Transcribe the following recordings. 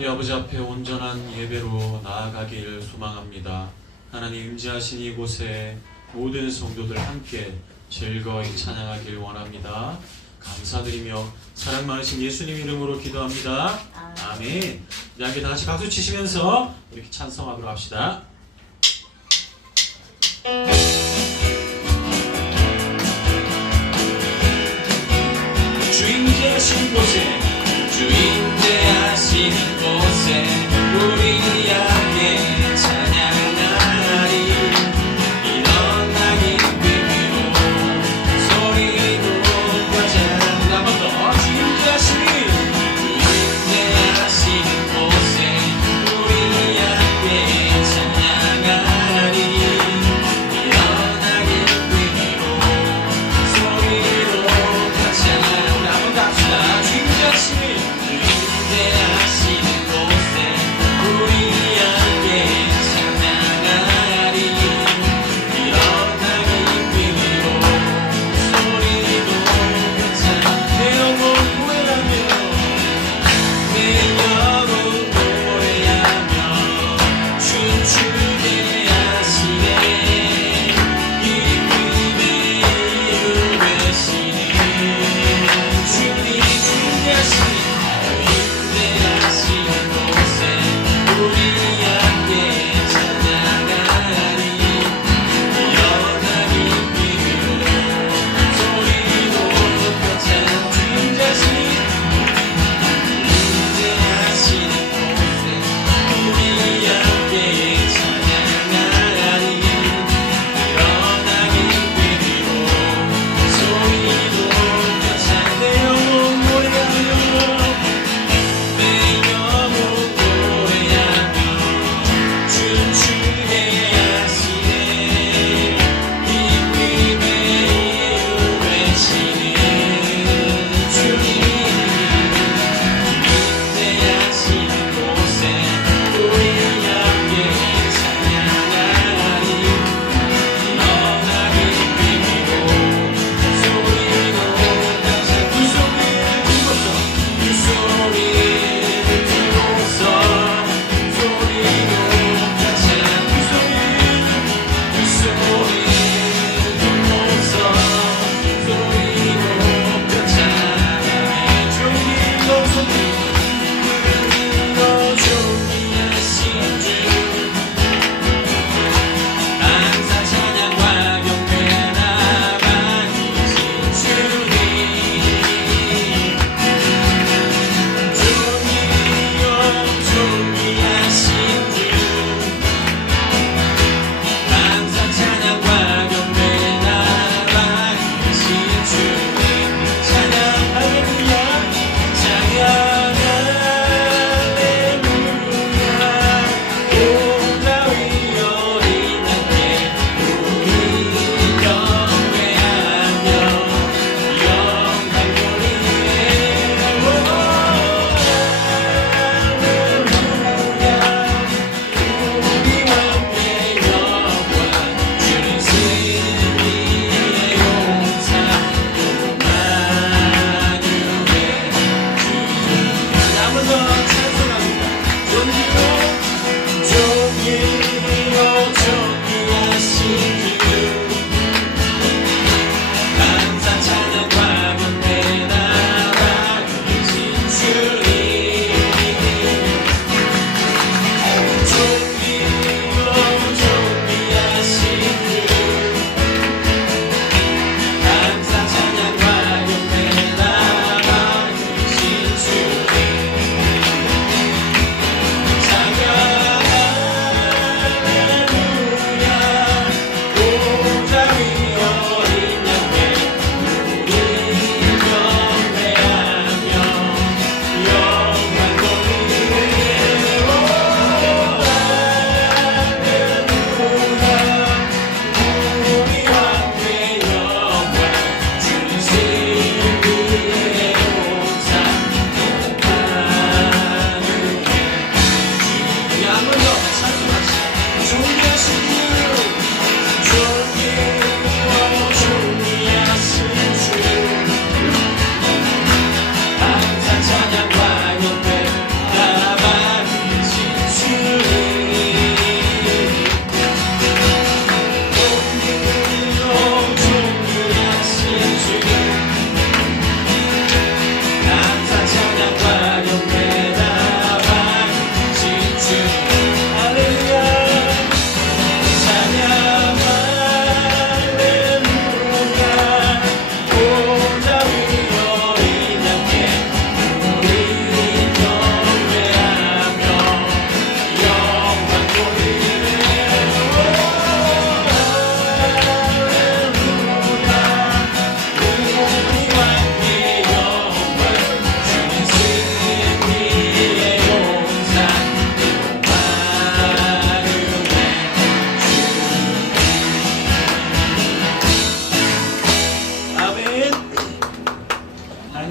하나님 아버지 앞에 온전한 예배로 나아가길 소망합니다. 하나님 임재하신 이곳에 모든 성도들 함께 즐거이 찬양하길 원합니다. 감사드리며 사랑 많으신 예수님 이름으로 기도합니다. 아멘. 이제 함께 다 같이 박수 치시면서 이렇게 찬송하도록 합시다. 주인 계신 곳에, 주인 대하시는 곳에 우리 함께 찬양하리. 일어나기 위로 소리 높여자. 한 번 더. 주인 대하시는 곳에 우리 함께 찬양하리. 일어나기 위로 소리 높여자. 한 번 더 합시다. 주인 대하시는 곳에 우리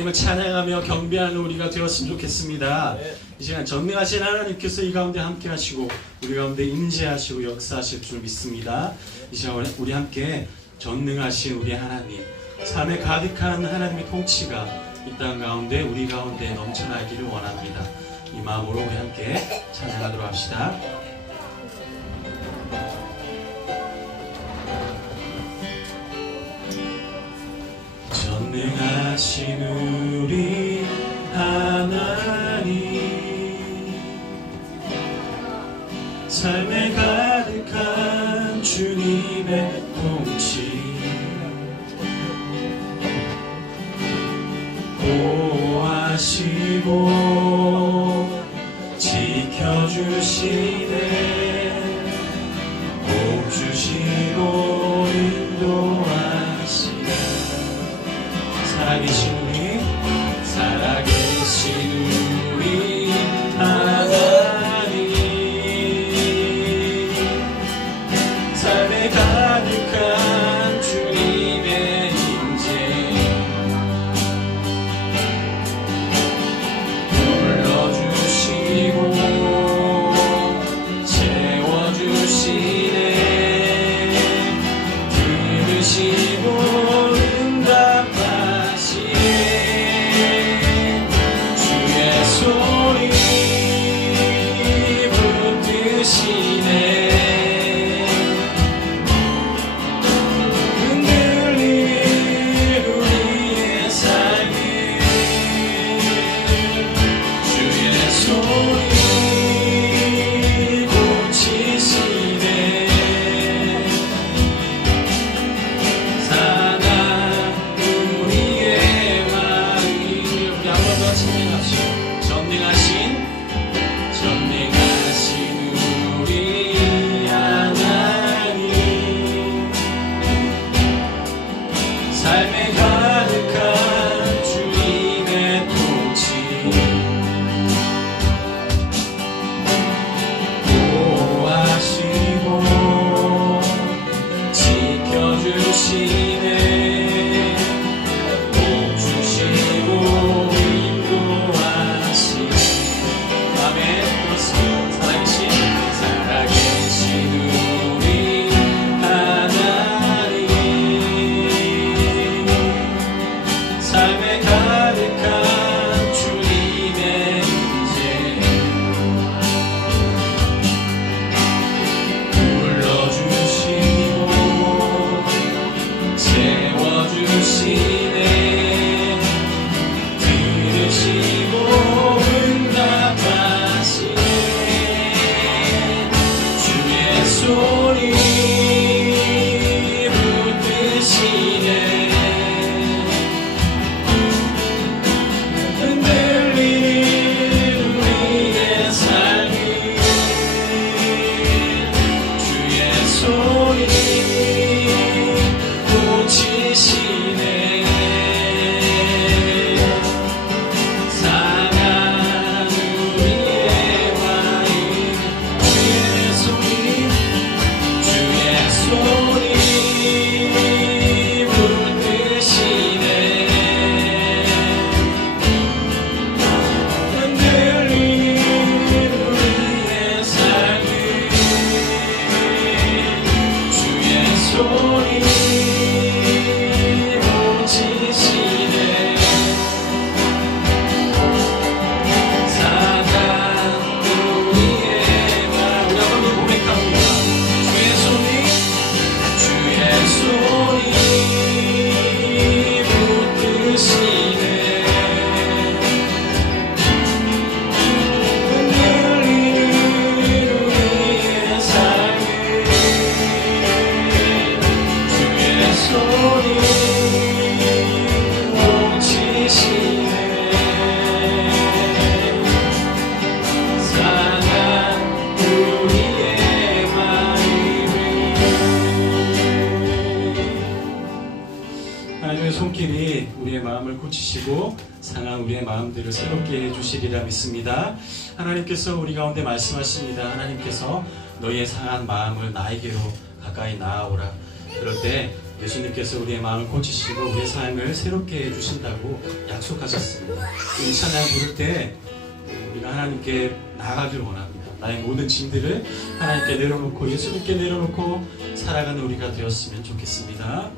하나님을 찬양하며 경배하는 우리가 되었으면 좋겠습니다. 이 시간 전능하신 하나님께서 이 가운데 함께 하시고 우리 가운데 임재하시고 역사하실 줄 믿습니다. 이 시간 우리 함께 전능하신 우리 하나님, 삶에 가득한 하나님의 통치가 이 땅 가운데 우리 가운데 넘쳐나기를 원합니다. 이 마음으로 우리 함께 찬양하도록 합시다. 전능하신 우리 하나님, 삶에 가득한 주님의 통치, 보호하시고 지켜주시네, 복 주시고 인도하시네. 살아계신 우리 하나님, 삶에 가득한 주님의 임재, 불러주시고 채워주시네, 들으시고 삶에 가득한 주님의 통치, 보호하시고 지켜주시네, 복 주시고 인도하시네. 아멘. 그렇습니다. 살아계신 우리 하나님, 삶에 가득한 주님의 임재, 불러주시고 채워주시네, 들으시고 응답하시네, 주의 소리 붙드시네, 소리 고치시네, 상한 우리의 와인, 주의 소리 붙드시네, 흔들린 우리의 삶을 소리 고치시네, 사랑 우리의 말. 우리 한번 고백합니다. 주의 소리 붙드시네, 흔들린 우리의 삶을 소리 고치시네, 상한 우리의 마음을. 하나님의 손길이 우리의 마음을 고치시고 상한 우리의 마음들을 새롭게 해주시리라 믿습니다. 하나님께서 우리 가운데 말씀하십니다. 하나님께서 너희의 상한 마음을 나에게로 가까이 나아오라. 그럴 때 예수님께서 우리의 마음을 고치시고 우리의 삶을 새롭게 해주신다고 약속하셨습니다. 이 찬양 부를 때 우리가 하나님께 나아가길 원합니다. 나의 모든 짐들을 하나님께 내려놓고 예수님께 내려놓고 살아가는 우리가 되었으면 좋겠습니다.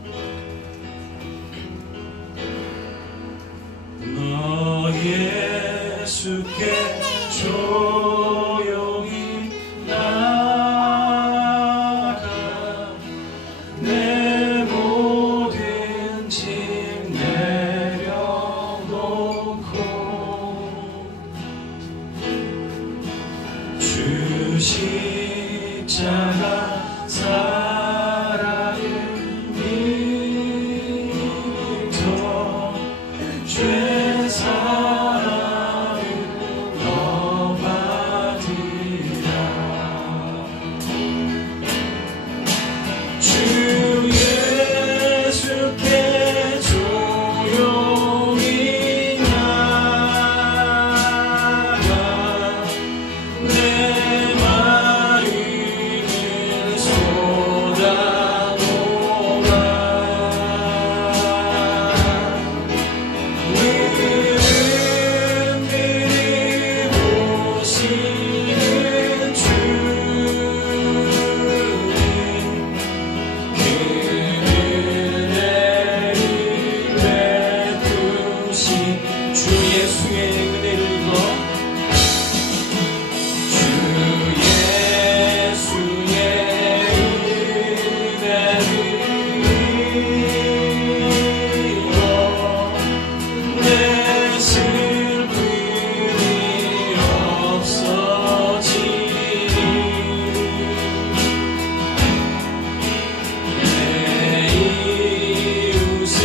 너 예수께 조용히 나아가 내 모든 짐 내려놓고 주 십자가 사랑을 믿어 죄 사랑을 너 받으라 주 예수께 조용히 나가 내 마음을 쏟아놓아 은밀히 보시는 주님 그 은혜를 베푸신 주 예수의 은혜를 입어 주 예수의 은혜를 입어 내 슬픔이 없어지니 내 이웃을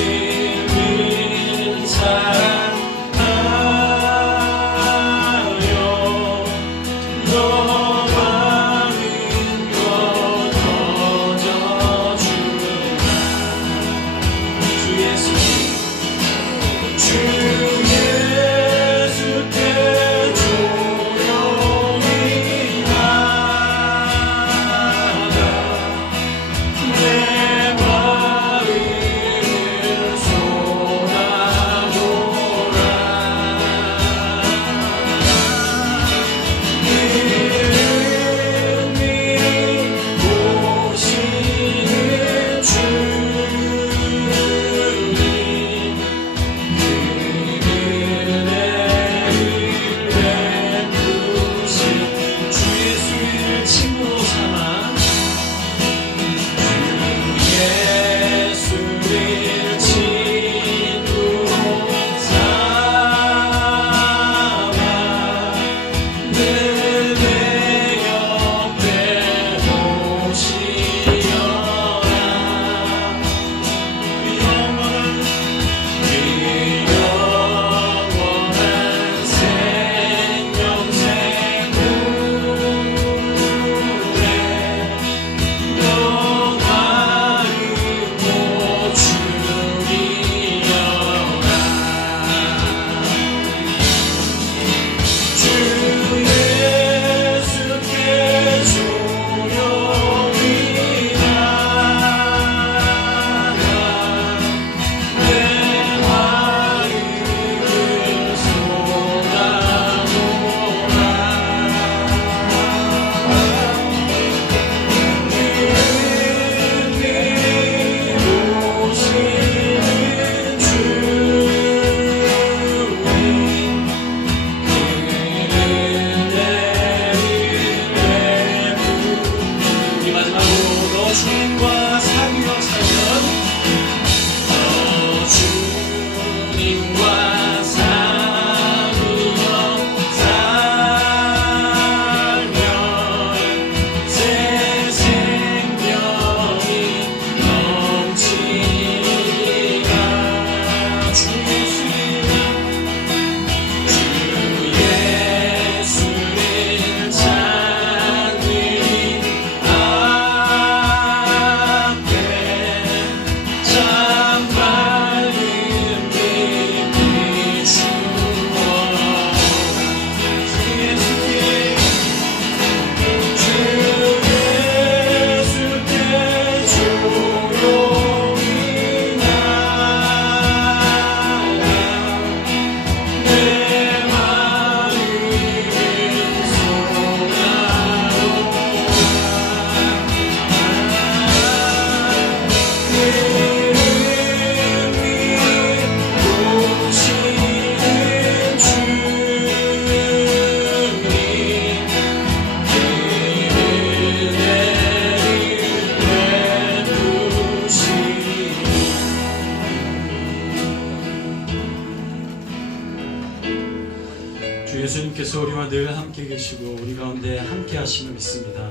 늘 사랑하며 주 예수님께서 우리와 늘 함께 계시고 우리 가운데 함께 하심을 믿습니다.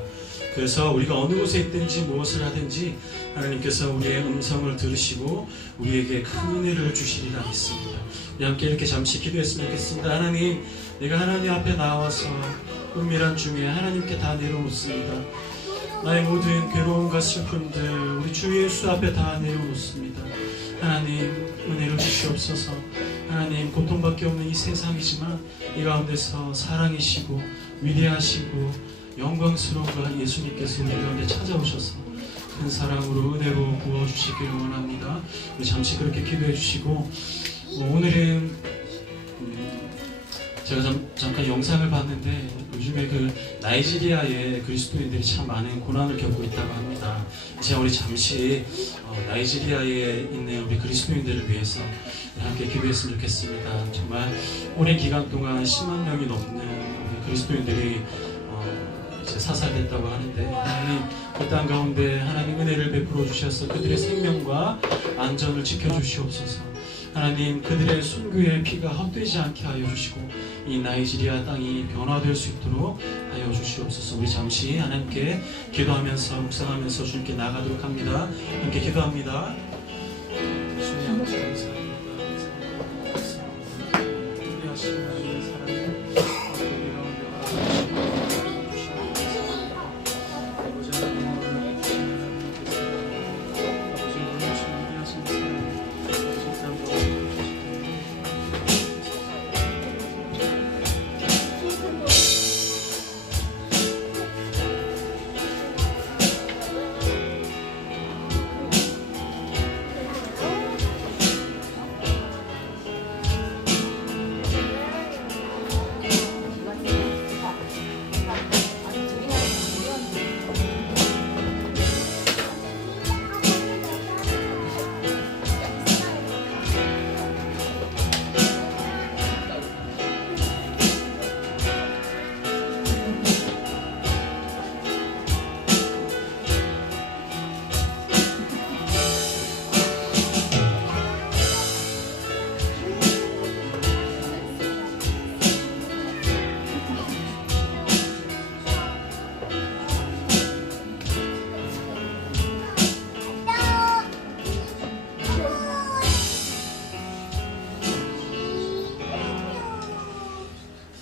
그래서 우리가 어느 곳에 있든지 무엇을 하든지 하나님께서 우리의 음성을 들으시고 우리에게 큰 은혜를 주시리라 믿습니다. 우리 함께 이렇게 잠시 기도했으면 좋겠습니다. 하나님, 내가 하나님 앞에 나와서 은밀한 중에 하나님께 다 내려놓습니다. 나의 모든 괴로움과 슬픔들 우리 주 예수 앞에 다 내려놓습니다. 하나님, 은혜를 주시옵소서. 하나님, 고통밖에 없는 이 세상이지만 이 가운데서 사랑이시고 위대하시고 영광스러운 예수님께서 우리 가운데 찾아오셔서 큰 사랑으로 은혜로 부어주시기를 원합니다. 우리 잠시 그렇게 기도해 주시고, 오늘은 제가 잠깐 영상을 봤는데 요즘에 그 나이지리아의 그리스도인들이 참 많은 고난을 겪고 있다고 합니다. 제가 우리 잠시 나이지리아에 있는 우리 그리스도인들을 위해서 함께 기도했으면 좋겠습니다. 정말 오랜 기간 동안 10만 명이 넘는 우리 그리스도인들이 이제 사살됐다고 하는데, 하나님 그 땅 가운데 하나님 은혜를 베풀어 주셔서 그들의 생명과 안전을 지켜주시옵소서. 하나님, 그들의 순교의 피가 헛되지 않게 하여 주시고 이 나이지리아 땅이 변화될 수 있도록 하여 주시옵소서. 우리 잠시 하나님께 기도하면서 묵상하면서 주님께 나가도록 합니다. 함께 기도합니다. 주님 아버지 감사합니다. 위대하신 하나님의 사랑을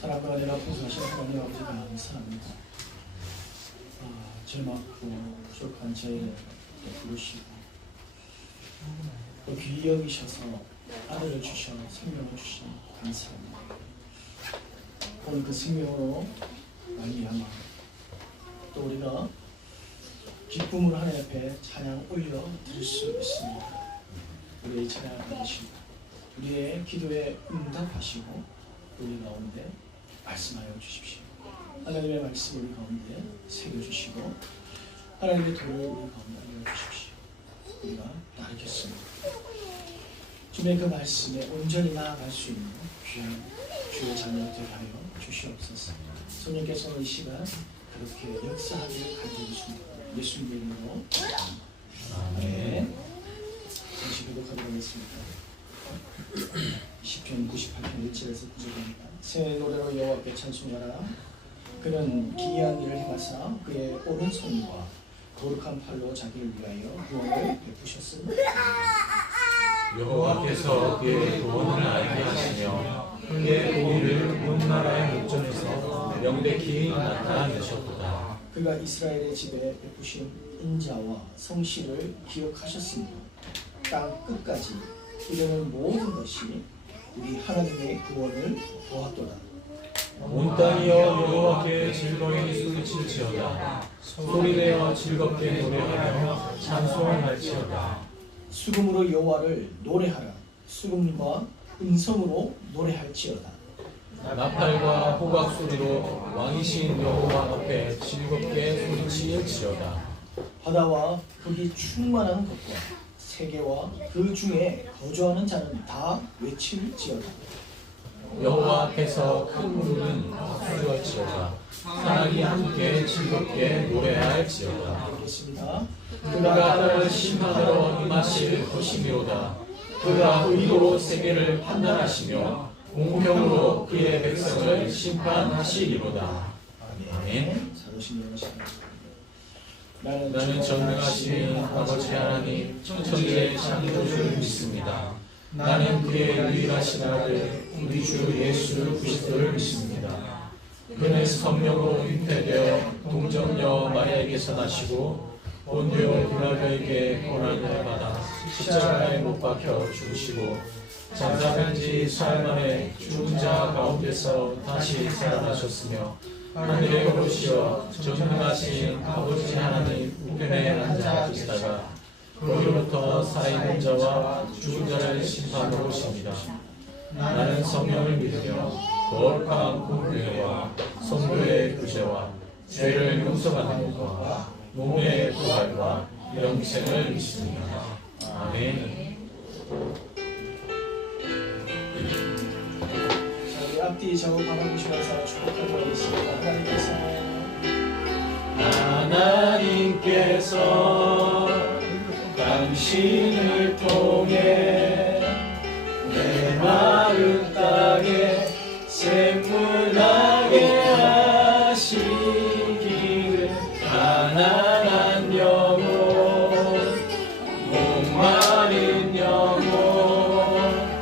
사랑과 내가 풍성하신 하나님 아버지가 감사합니다. 죄맞고 부족한 저희를 부르시고 또 귀히 여기셔서 아들을 주셔 생명을 주셔 감사합니다. 오늘 그 생명으로 말미암아 또 우리가 기쁨으로 하나님 앞에 찬양 올려 드릴 수 있습니다. 우리의 찬양 받으시고 우리의 기도에 응답하시고 우리 가운데 말씀하여 주십시오. 하나님의 말씀 우리 가운데 새겨주시고 하나님의 도를 우리 가운데 알려주십시오. 우리가 따르겠습니다. 주님의 그 말씀에 온전히 나아갈 수 있는 귀한 주의 자녀들 하여 주시옵소서. 성령께서 이 시간 그렇게 역사하길 간절히 예수님 이름으로 아멘. 잠시 기도하도록 하겠습니다. 10편 98편 1절에서 9절입니다. 새 노래로 여호와께 찬송하라. 그는 기이한 일을 행하사 그의 오른손과 거룩한 팔로 자기를 위하여 구원을 베푸셨습니다. 여호와께서 그의 구원을 알게 하시며 그의 공의를 온 나라의 목전에서 명백히 나타내셨도다. 그가 이스라엘의 집에 베푸신 인자와 성실을 기억하셨습니다. 땅 끝까지 이르는 모든 것이 우리 하나님의 구원을 보았도다. 온 땅이여 여호와께 즐거이 소리칠지어다. 소리내어 즐겁게 노래하며 찬송할지어다. 수금으로 여호와를 노래하라. 수금과 음성으로 노래할지어다. 나팔과 호각 소리로 왕이신 여호와 앞에 즐겁게 소리칠지어다. 바다와 거기 충만한 것과 세계와 그 중에 거주하는 자는 다 외칠지어다. 여호와 앞에서 큰 무리는 박수할지어다. 사랑이 함께 즐겁게 노래할지어다. 알겠습니다. 그가 땅을 심판하러 임하실 것이미로다. 그가 의로 세계를 판단하시며 공평으로 그의 백성을 심판하시리로다. 아멘. 나는 전능하신 아버지 하나님 천지의 창조주를 믿습니다. 나는 그의 유일하신 아들 우리 주 예수 그리스도를 믿습니다. 그는 성령으로 잉태되어 동정녀 마리아에게서 나시고 본디오 빌라도에게 고난을 받아 십자가에 못 박혀 죽으시고 장사된 지 사흘 만에 죽은 자 가운데서 다시 살아나셨으며 하늘에 오르시어 전능하신 아버지 하나님 우편에 앉아 계시다가 거기로부터 살아있는 자와 죽은 자를 심판하러 오십니다. 나는 성령을 믿으며 거룩한 공회와 성도의 구제와 죄를 용서받는 것과 몸의 부활과 영생을 믿습니다. 아멘. 우리 앞뒤 좌우 바라보시면서 축복하고 계십니다. 하나님께서 당신을 통해 내 마른 땅에 샘물나게 하시기를 가난한 영혼 목마른 영혼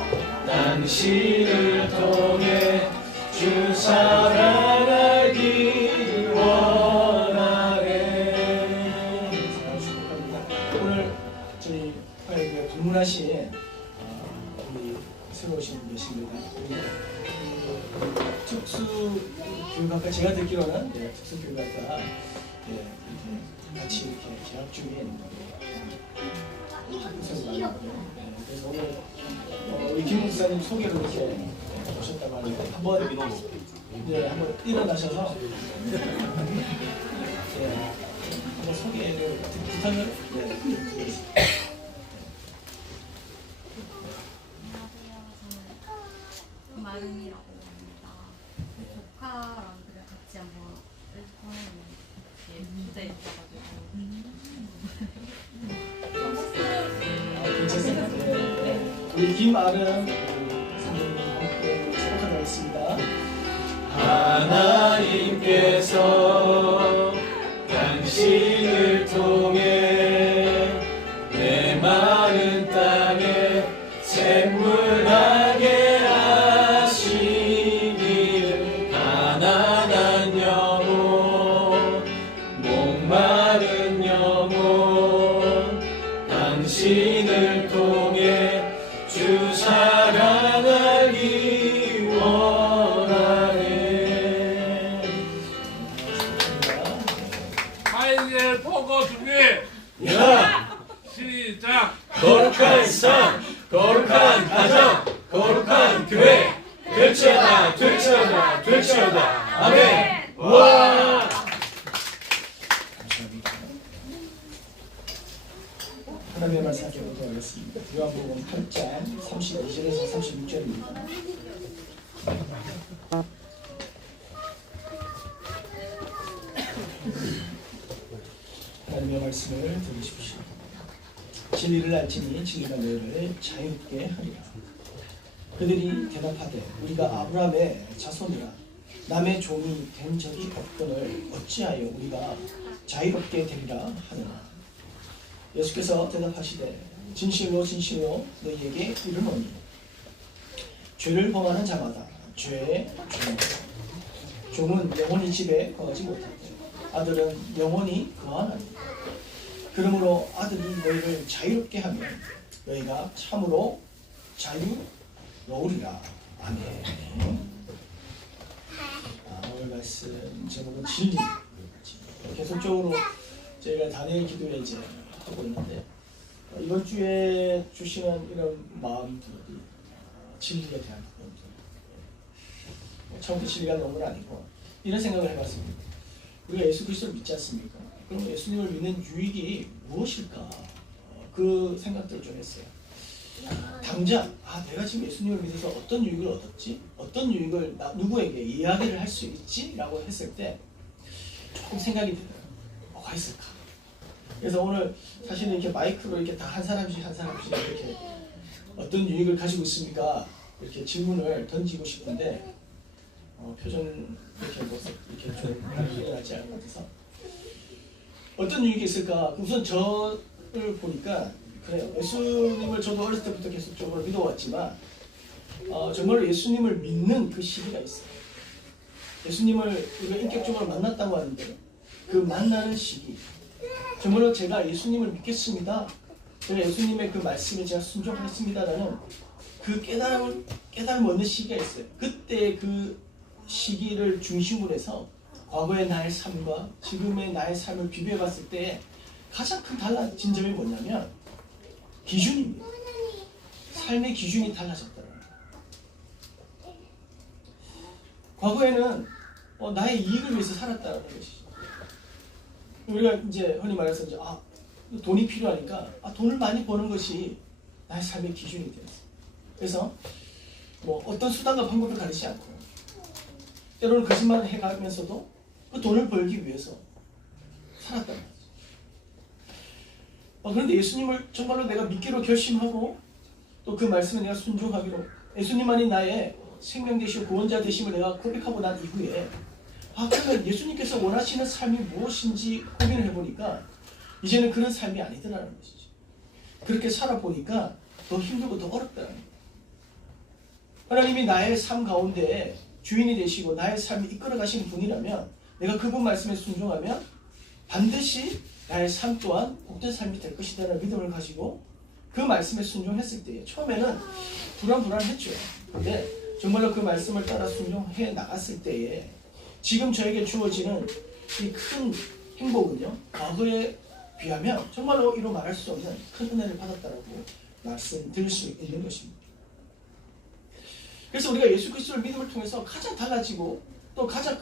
당신을 통해 주 사랑하기 원하네. 오늘 저희 교회 방문하신 우리 새로 오신 분 계십니다. 특수교육학과 제가 듣기로는 특수교육학과 이렇게 같이 이렇게 재학 중인 학부생들 그래서 오늘 우리 김 목사님 소개로 이렇게 오셨다고 하는데 한번 한번 일어나셔서 한번 소개를 부탁을 드리겠습니다. 마른이라고 합니다. 조카랑 그냥 같이 한번 일본에 주제에 있어가지고 괜찮습니다. 우리 김아름 선생님 함께 축복하도록 하겠습니다. 하나님께서 당신을 통해 내 마른 땅에 샘물나게 하시기를 가난한 영혼 목마른 영혼 당신을 통해 주 사랑하기 원하네. 하이제 보고 준비 야! 시작. 거룩한 삶, 거룩한 가정, 거룩한 교회 될지어다, 될지어다, 될지어다. 아멘. 와! 하나님의 말씀 보도록 하겠습니다. 요한복음 8장 32절에서 36절입니다. 하나님의 말씀을 들으십시오. 진리를 알지니 진리가 너희를 자유롭게 하리라. 그들이 대답하되 우리가 아브라함의 자손이라 남의 종이 된 적이 없거늘 어찌하여 우리가 자유롭게 되리라 하느냐. 예수께서 대답하시되 진실로 진실로 너희에게 이르노니 죄를 범하는 자마다 죄의 종이다. 종은 영원히 집에 거하지 못하되 아들은 영원히 거하나니 그러므로 아들이 너희를 자유롭게 하면 너희가 참으로 자유로우리라. 아멘. 오늘 말씀 제목은 진리. 계속적으로 저희가 다니엘 기도회 이제 하고 있는데 이번 주에 주시는 이런 마음들이 진리에 대한 부분들. 처음부터 진리가 나온 건 아니고 이런 생각을 해봤습니다. 우리가 예수 그리스도를 믿지 않습니까? 그럼 예수님을 믿는 유익이 무엇일까? 그 생각들을 좀 했어요. 당장 내가 지금 예수님을 믿어서 어떤 유익을 얻었지? 어떤 유익을 누구에게 이야기를 할 수 있지? 라고 했을 때 조금 생각이 들어요. 뭐가 있을까? 그래서 오늘 사실은 이렇게 마이크로 이렇게 다 한 사람씩 이렇게 어떤 유익을 가지고 있습니까? 이렇게 질문을 던지고 싶은데 표정 이렇게 모습 이렇게 좀 일어나지 않을 것 같아서 어떤 유익이 있을까? 우선 저를 보니까 그래요. 예수님을 저도 어렸을 때부터 계속적으로 믿어왔지만 정말로 예수님을 믿는 그 시기가 있어요. 예수님을 우리가 인격적으로 만났다고 하는데 그 만나는 시기 정말로 제가 예수님을 믿겠습니다. 제가 예수님의 그 말씀에 제가 순종하겠습니다라는 그 깨달음을 얻는 시기가 있어요. 그때 그 시기를 중심으로 해서 과거의 나의 삶과 지금의 나의 삶을 비교해 봤을 때 가장 큰 달라진 점이 뭐냐면 기준입니다. 삶의 기준이 달라졌다는 거예요. 과거에는 나의 이익을 위해서 살았다는 것이죠. 우리가 이제 흔히 말해서 이제 돈이 필요하니까 돈을 많이 버는 것이 나의 삶의 기준이 되었어요. 그래서 뭐 어떤 수단과 방법을 가리지 않고 때로는 거짓말을 해가면서도 그 돈을 벌기 위해서 살았단 말이죠. 그런데 예수님을 정말로 내가 믿기로 결심하고 또 그 말씀에 내가 순종하기로 예수님만이 나의 생명 되시고 구원자 되심을 내가 고백하고 난 이후에 그러면 예수님께서 원하시는 삶이 무엇인지 고민을 해보니까 이제는 그런 삶이 아니더라는 것이죠. 그렇게 살아보니까 더 힘들고 더 어렵다는 거예요. 하나님이 나의 삶 가운데 주인이 되시고 나의 삶을 이끌어 가시는 분이라면 내가 그분 말씀에 순종하면 반드시 나의 삶 또한 복된 삶이 될 것이라는 믿음을 가지고 그 말씀에 순종했을 때 처음에는 불안했죠. 근데 정말로 그 말씀을 따라 순종해 나갔을 때에 지금 저에게 주어지는 이 큰 행복은요, 과거에 비하면 정말로 이루 말할 수 없는 큰 은혜를 받았다라고 말씀드릴 수 있는 것입니다. 그래서 우리가 예수 그리스도를 믿음을 통해서 가장 달라지고 또 가장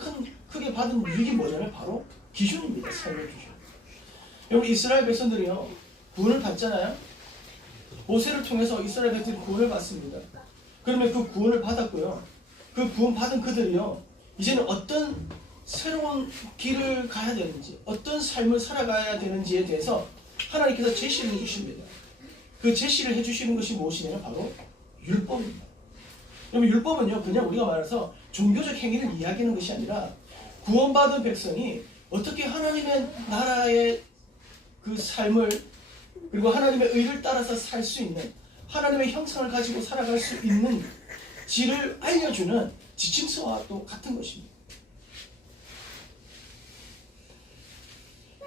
크게 받은 유익이 뭐냐면 바로 기준입니다. 삶의 기준. 여러분 이스라엘 백성들이요 구원을 받잖아요. 모세를 통해서 이스라엘 백성들이 구원을 받습니다. 그러면 그 구원을 받았고요. 그 구원 받은 그들이요 이제는 어떤 새로운 길을 가야 되는지 어떤 삶을 살아가야 되는지에 대해서 하나님께서 제시를 해주십니다. 그 제시를 해주시는 것이 무엇이냐면 바로 율법입니다. 여러분 율법은요 그냥 우리가 말해서 종교적 행위를 이야기하는 것이 아니라 구원받은 백성이 어떻게 하나님의 나라의 그 삶을 그리고 하나님의 의를 따라서 살 수 있는 하나님의 형상을 가지고 살아갈 수 있는 지를 알려주는 지침서와 또 같은 것입니다.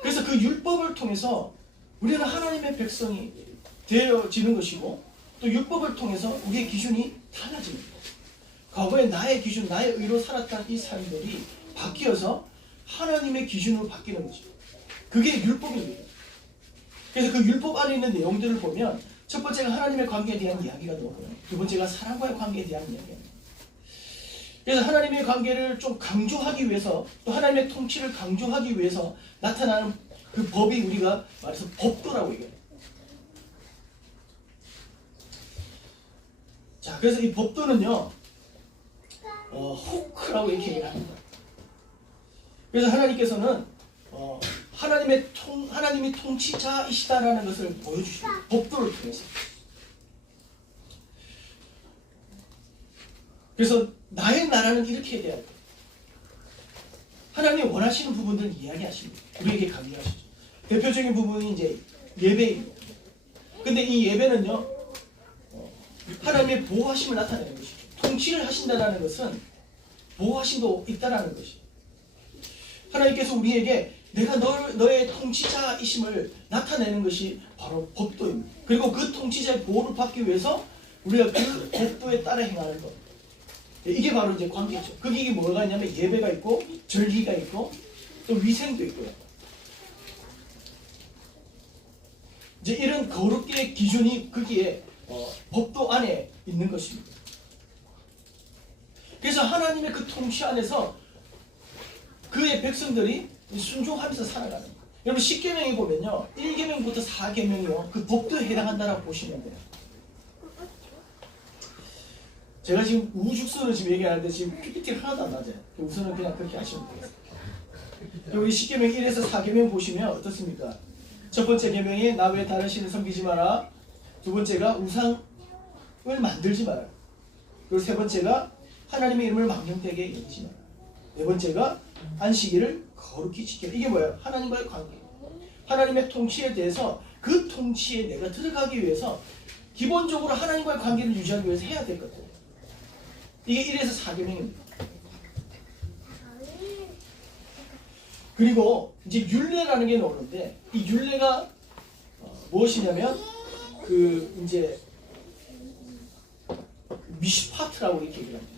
그래서 그 율법을 통해서 우리는 하나님의 백성이 되어지는 것이고 또 율법을 통해서 우리의 기준이 달라집니다. 과거에 나의 기준, 나의 의로 살았던 이 사람들이 바뀌어서 하나님의 기준으로 바뀌는 거죠. 그게 율법입니다. 그래서 그 율법 안에 있는 내용들을 보면 첫 번째가 하나님의 관계에 대한 이야기가 나오고요. 두 번째가 사람과의 관계에 대한 이야기입니다. 그래서 하나님의 관계를 좀 강조하기 위해서 또 하나님의 통치를 강조하기 위해서 나타나는 그 법이 우리가 말해서 법도라고 얘기해요. 자, 그래서 이 법도는요, 호크라고 이렇게 얘기를 합니다. 그래서 하나님께서는 하나님이 통치자이시다라는 것을 보여주시고 법도를 통해서. 그래서 나의 나라는 이렇게 돼야 돼. 하나님이 원하시는 부분들을 이야기하십니다. 우리에게 강요하시죠. 대표적인 부분이 이제 예배입니다. 근데 이 예배는요, 하나님의 보호하심을 나타내는 것이죠. 통치를 하신다는 것은 보호하심도 있다라는 것이죠. 하나님께서 우리에게 내가 너의 통치자이심을 나타내는 것이 바로 법도입니다. 그리고 그 통치자의 보호를 받기 위해서 우리가 그 법도에 따라 행하는 것. 이게 바로 이제 관계죠. 그게 뭐가 있냐면 예배가 있고 절기가 있고 또 위생도 있고요. 이제 이런 거룩의 기준이 거기에 법도 안에 있는 것입니다. 그래서 하나님의 그 통치 안에서 그의 백성들이 순종하면서 살아가는 거예요. 여러분 10계명에 보면요 1계명부터 4계명이요 그 법도에 해당한다라고 보시면 돼요. 제가 지금 우죽순을 지금 얘기하는데 지금 PPT가 하나도 안 맞아요. 우선은 그냥 그렇게 하시면 되겠습니다. 우리 10계명 1에서 4계명 보시면 어떻습니까? 첫 번째 계명이 나 외에 다른 신을 섬기지 마라. 두 번째가 우상을 만들지 마라. 그리고 세 번째가 하나님의 이름을 망령되게 여기지 마라. 네 번째가 안식일을 거룩히 지켜라. 이게 뭐예요? 하나님과의 관계. 하나님의 통치에 대해서 그 통치에 내가 들어가기 위해서 기본적으로 하나님과의 관계를 유지하기 위해서 해야 될 것들. 이게 1에서 4계명입니다. 그리고 이제 율례라는 게 나오는데 이 율례가 무엇이냐면 그 이제 미시파트라고 이렇게 얘기를 합니다.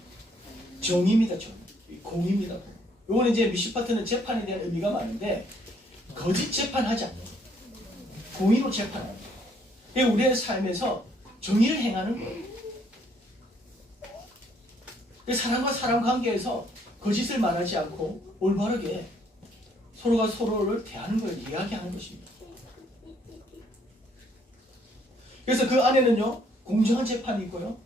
정의입니다. 정의. 공의입니다. 요거는 이제 미시파트는 재판에 대한 의미가 많은데 거짓 재판하지 않는 공의로 재판하는 거예요. 우리의 삶에서 정의를 행하는 거예요. 사람과 사람 관계에서 거짓을 말하지 않고 올바르게 서로가 서로를 대하는 걸 이야기하는 것입니다. 그래서 그 안에는요 공정한 재판이 있고요,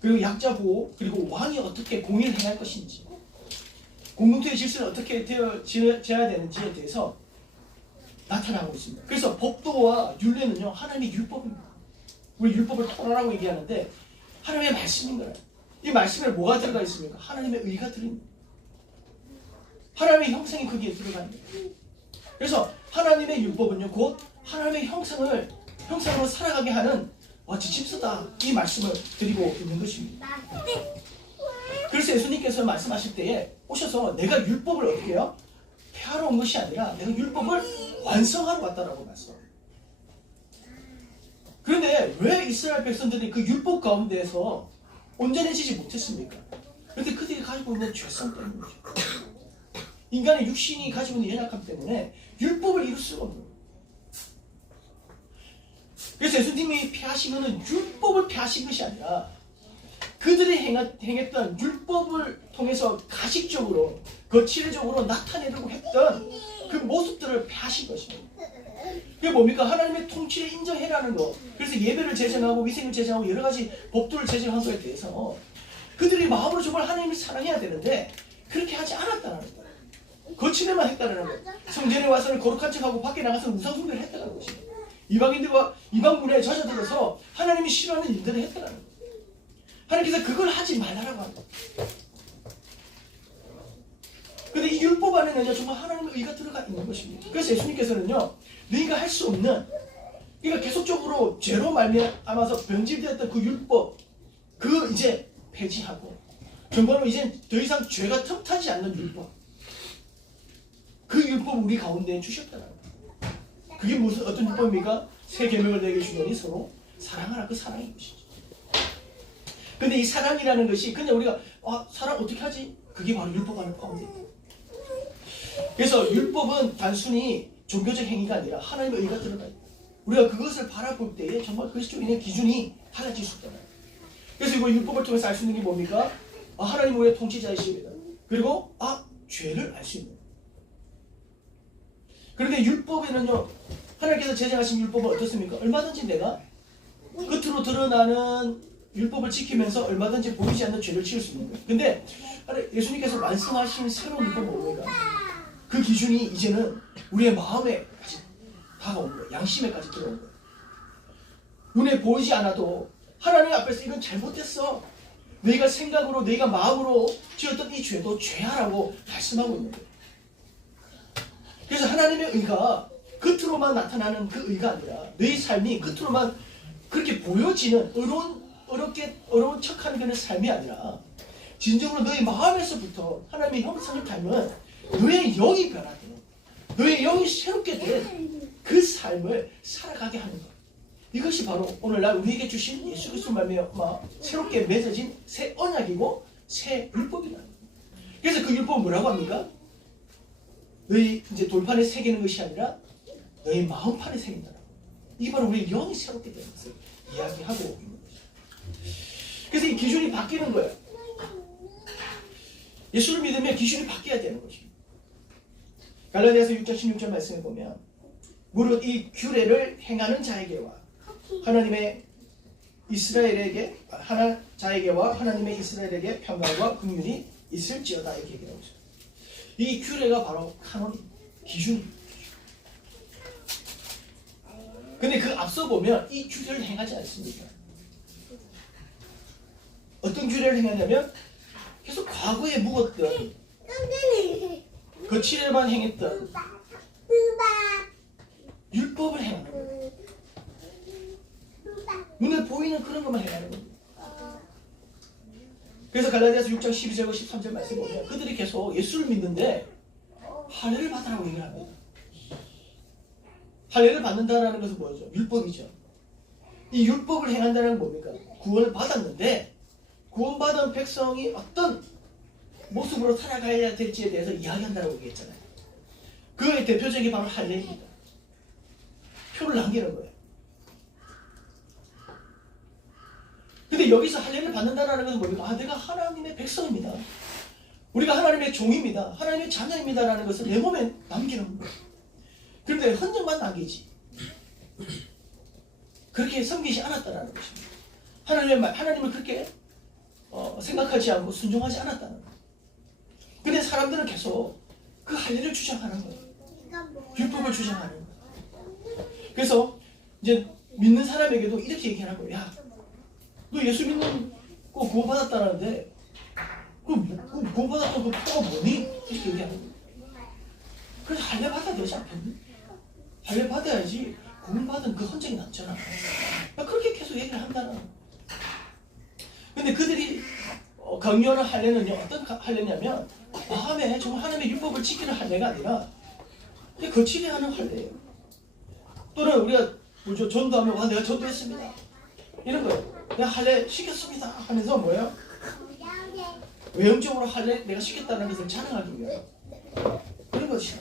그리고 약자 보호, 그리고 왕이 어떻게 공의를 행할 것인지, 공동체의 질서를 어떻게 되어져야 되는지에 대해서 나타나고 있습니다. 그래서 법도와 율례는요 하나님의 율법입니다. 우리 율법을 토라라고 얘기하는데 하나님의 말씀인 거예요. 이 말씀에 뭐가 들어가 있습니까? 하나님의 의가 들어있는 거예요. 하나님의 형상이 거기에 들어가는 거예요. 그래서 하나님의 율법은요 곧 하나님의 형상으로 살아가게 하는 지침서다, 이 말씀을 드리고 있는 것입니다. 그래서 예수님께서 말씀하실 때에 오셔서 내가 율법을 어떻게 해요? 폐하러 온 것이 아니라 내가 율법을 완성하러 왔다라고 말씀합니다. 그런데 왜 이스라엘 백성들이 그 율법 가운데에서 온전해지지 못했습니까? 그런데 그들이 가지고 있는 죄성 때문이죠. 인간의 육신이 가지고 있는 연약함 때문에 율법을 이룰 수가 없는 거예요. 그래서 예수님이 폐하신 것은 율법을 폐하신 것이 아니라 그들이 행했던 율법을 통해서 가식적으로 거칠적으로 나타내려고 했던 그 모습들을 폐하신 것입니다. 그게 뭡니까? 하나님의 통치를 인정해라는 거. 그래서 예배를 제정하고 위생을 제정하고 여러 가지 법도를 제정한 거에 대해서 그들이 마음으로 정말 하나님을 사랑해야 되는데 그렇게 하지 않았다는 거예요. 거칠에만 했다는 거예요. 성전에 와서는 거룩한 척하고 밖에 나가서 우상숭배를 했다는 것입니다. 이방인들과 이방문에 젖어들어서 하나님이 싫어하는 일들을 했다는 거예요. 하나님께서 그걸 하지 말라고 합니다. 그런데 이 율법 안에는 정말 하나님의 의가 들어가 있는 것입니다. 그래서 예수님께서는요 너희가 할 수 없는, 그러니까 계속적으로 죄로 말미암아서 변질되었던 그 율법, 그 이제 폐지하고 정말로 이제 더 이상 죄가 틈타지 않는 율법, 그 율법을 우리 가운데 주셨다는 거예요. 그게 무슨 어떤 율법입니까? 새 계명을 내게 주더니 서로 사랑하라, 그 사랑인 것이죠. 근데 이 사랑이라는 것이 그냥 우리가 사랑 어떻게 하지? 그게 바로 율법 안에 포함되어 있어요. 그래서 율법은 단순히 종교적 행위가 아니라 하나님의 의가 들어가 있다. 우리가 그것을 바라볼 때에 정말 그것이 좀 있는 기준이 달라질 수 있다. 그래서 이거 율법을 통해서 알 수 있는 게 뭡니까? 하나님 우리의 통치자이십니다. 그리고 죄를 알 수 있는. 그런데 율법에는요 하나님께서 제정하신 율법은 어떻습니까? 얼마든지 내가 겉으로 드러나는 율법을 지키면서 얼마든지 보이지 않는 죄를 지을 수 있는 거예요. 근데 예수님께서 말씀하신 새로운 율법은 뭡니까? 그 기준이 이제는 우리의 마음에까지 다가온 거예요. 양심에까지 들어온 거예요. 눈에 보이지 않아도 하나님 앞에서 이건 잘못했어, 너희가 생각으로 너희가 마음으로 지었던 이 죄도 죄하라고 말씀하고 있는 거예요. 그래서 하나님의 의가 겉으로만 나타나는 그 의가 아니라 너희 삶이 겉으로만 그렇게 보여지는 어려운 척하는 그런 삶이 아니라 진정으로 너희 마음에서부터 하나님의 형상을 닮은 너의 영이 변화되는, 너의 영이 새롭게 된 그 삶을 살아가게 하는 것. 이것이 바로 오늘날 우리에게 주신 예수 그리스도 말미암아 새롭게 맺어진 새 언약이고 새 율법이다. 그래서 그 율법은 뭐라고 합니까? 너희 이제 돌판에 새기는 것이 아니라 너희 마음판에 새긴다. 이게 바로 우리의 영이 새롭게 되는 것을 이야기하고 있는 거죠. 그래서 이 기준이 바뀌는 거예요. 예수를 믿으면 기준이 바뀌어야 되는 것입니다. 갈라디아서 6장 16절 말씀에 보면 무릇 이 규례를 행하는 자에게와 하나님의 이스라엘에게 자에게와 하나님의 이스라엘에게 평강과 긍휼이 있을지어다, 이렇게 얘기하고 있어요. 이 규례가 바로 카논입니다. 기준입니다. 근데 그 앞서 보면 이 규례를 행하지 않습니다. 어떤 규례를 행하냐면 계속 과거에 묵었던 거칠에만 행했던 율법을 행하는 거예요. 눈에 보이는 그런 것만 행하는 겁니다. 그래서 갈라디아서 6장 12절과 13절 말씀 보면 그들이 계속 예수를 믿는데 할례를 받으라고 얘기를 합니다. 할례를 받는다는 것은 뭐죠? 율법이죠. 이 율법을 행한다는 건 뭡니까? 구원을 받았는데 구원받은 백성이 어떤 모습으로 살아가야 될지에 대해서 이야기한다고 얘기했잖아요. 그의 대표적인 바로 할례입니다. 표를 남기는 거예요. 근데 여기서 할례를 받는다는 것은 뭡니까? 내가 하나님의 백성입니다. 우리가 하나님의 종입니다. 하나님의 자녀입니다라는 것을 내 몸에 남기는 거예요. 그런데 흔적만 남기지. 그렇게 섬기지 않았다는 것입니다. 하나님을 그렇게 생각하지 않고 순종하지 않았다는 거예요. 근데 사람들은 계속 그 할례를 주장하는 거예요. 율법을 주장하는 거예요. 그래서 이제 믿는 사람에게도 이렇게 얘기하는 거예요. 야, 너 예수 믿는 거 구원받았다는데 그 구원받았던 그 표가 뭐니? 이렇게 얘기하는 거예요. 그래서 할례 받아야 되지 않겠니? 할례 받아야지 구원받은 그 흔적이 남잖아. 그렇게 계속 얘기를 한다는 거예요. 근데 그들이 강요하는 할례는요, 어떤 할례냐면 마음에 정말 하나님의 율법을 지키는 할례가 아니라 그냥 거칠게 하는 할례예요. 또는 우리가 뭐죠? 전도하면 와 내가 전도했습니다. 이런 거예요. 내가 할례 시켰습니다 하면서 뭐예요? 외형적으로 할례 내가 시켰다는 것을 자랑하기 위해서 그런 것이에요.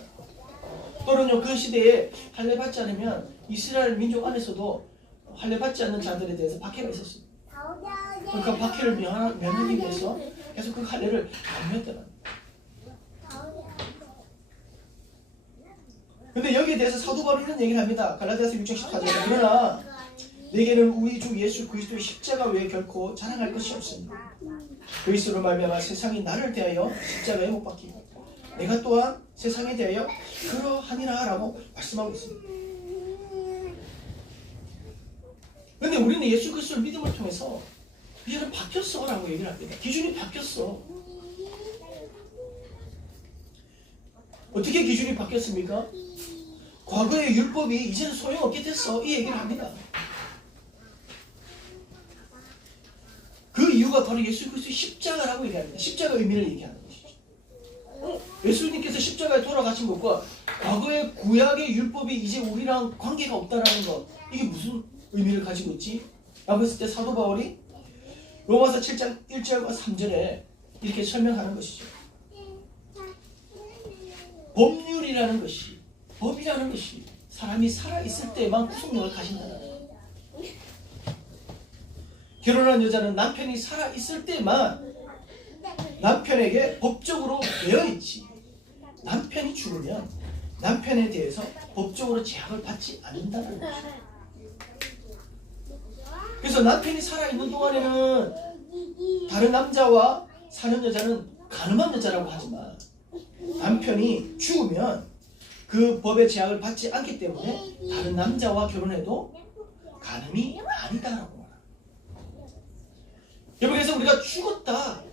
또는요, 그 시대에 할례 받지 않으면 이스라엘 민족 안에서도 할례 받지 않는 자들에 대해서 박해가 있었습니다. 그러니까 박해를 면하기 위해서 계속 그 할례를 강요했더라고요. 근데 여기에 대해서 사도 바울이 이런 얘기를 합니다. 갈라디아서 6장 14절에 그러나 내게는 우리 주 예수 그리스도의 십자가 외에 결코 자랑할 것이 없습니다. 그리스도로 말미암아 세상이 나를 대하여 십자가에 못 박히고 내가 또한 세상에 대하여 그러하니라 라고 말씀하고 있습니다. 근데 우리는 예수 그리스도를 믿음을 통해서 이제는 바뀌었어 라고 얘기를 합니다. 기준이 바뀌었어. 어떻게 기준이 바뀌었습니까? 과거의 율법이 이제는 소용없게 됐어 이 얘기를 합니다. 그 이유가 바로 예수 그리스도의 십자가라고 얘기합니다. 십자가 의미를 얘기하는 것이죠. 예수님께서 십자가에 돌아가신 것과 과거의 구약의 율법이 이제 우리랑 관계가 없다라는 것, 이게 무슨 의미를 가지고 있지? 라고 했을 때 사도 바울이 로마서 7장 1절과 3절에 이렇게 설명하는 것이죠. 법률이라는 것이, 법이라는 것이 사람이 살아있을 때만 구속력을 가진다는 거예요. 결혼한 여자는 남편이 살아있을 때만 남편에게 법적으로 되어있지, 남편이 죽으면 남편에 대해서 법적으로 제약을 받지 않는다는 거죠. 그래서 남편이 살아있는 동안에는 다른 남자와 사는 여자는 가늠한 여자라고 하지만 남편이 죽으면 그 법의 제약을 받지 않기 때문에 다른 남자와 결혼해도 가늠이 아니다라고 말합니다. 여러분, 그래서 우리가 죽었다,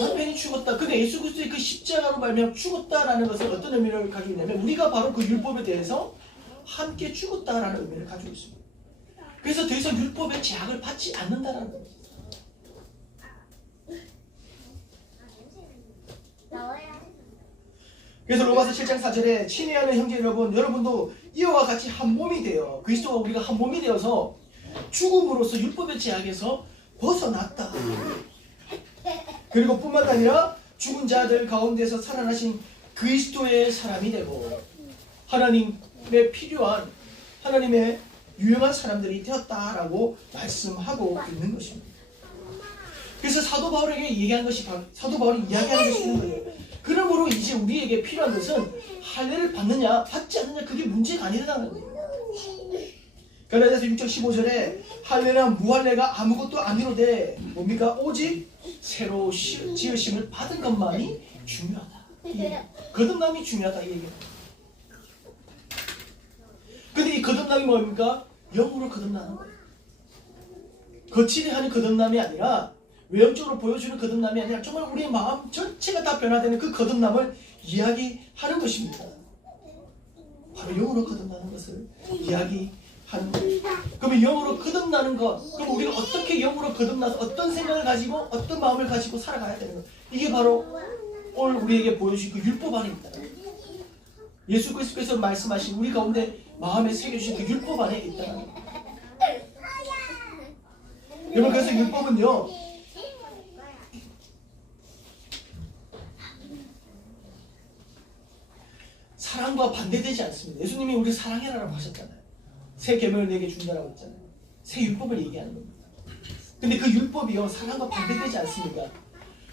남편이 죽었다, 근데 예수 그리스도의 그 십자가로 말미암아 죽었다라는 것은 어떤 의미를 가지고 있냐면 우리가 바로 그 율법에 대해서 함께 죽었다라는 의미를 가지고 있습니다. 그래서 더 이상 율법의 제약을 받지 않는다라는 거예요. 그래서 로마서 7장 4절에 친애하는 형제 여러분, 여러분도 이와 같이 한 몸이 되어, 그리스도가 우리가 한 몸이 되어서 죽음으로써 율법의 제약에서 벗어났다. 그리고 뿐만 아니라 죽은 자들 가운데서 살아나신 그리스도의 사람이 되고 하나님의 필요한, 하나님의 유용한 사람들이 되었다라고 말씀하고 있는 것입니다. 그래서 사도 바울에게 얘기한 것이, 사도 바울이 이야기하는 것이 있는 거예요. 그러므로 이제 우리에게 필요한 것은 할례를 받느냐 받지 않느냐, 그게 문제가 아니라는 거예요. 갈라디아서 6장 15절에 할례나 무할례가 아무것도 아니로되 뭡니까? 오직 새로 지으심을 받은 것만이 중요하다. 거듭남이 중요하다 이 얘기예요. 근데 이 거듭남이 뭡니까? 영으로 거듭나는 거예요. 거칠이 하는 거듭남이 아니라 외형적으로 보여주는 거듭남이 아니라 정말 우리의 마음 전체가 다 변화되는 그 거듭남을 이야기하는 것입니다. 바로 영으로 거듭나는 것을 이야기하는 거예요. 그러면 영으로 거듭나는 것, 그럼 우리가 어떻게 영으로 거듭나서 어떤 생각을 가지고 어떤 마음을 가지고 살아가야 되는 것, 이게 바로 오늘 우리에게 보여주신 그 율법 안에 있다. 예수 그리스도께서 말씀하신 우리 가운데 마음에 새겨주신 그 율법 안에 있다는 것. 여러분, 그래서 율법은요, 사랑과 반대되지 않습니다. 예수님이 우리 사랑해라라고 하셨잖아요. 새 계명을 내게 준다라고 했잖아요. 새 율법을 얘기하는 겁니다. 근데 그 율법이요, 사랑과 반대되지 않습니다.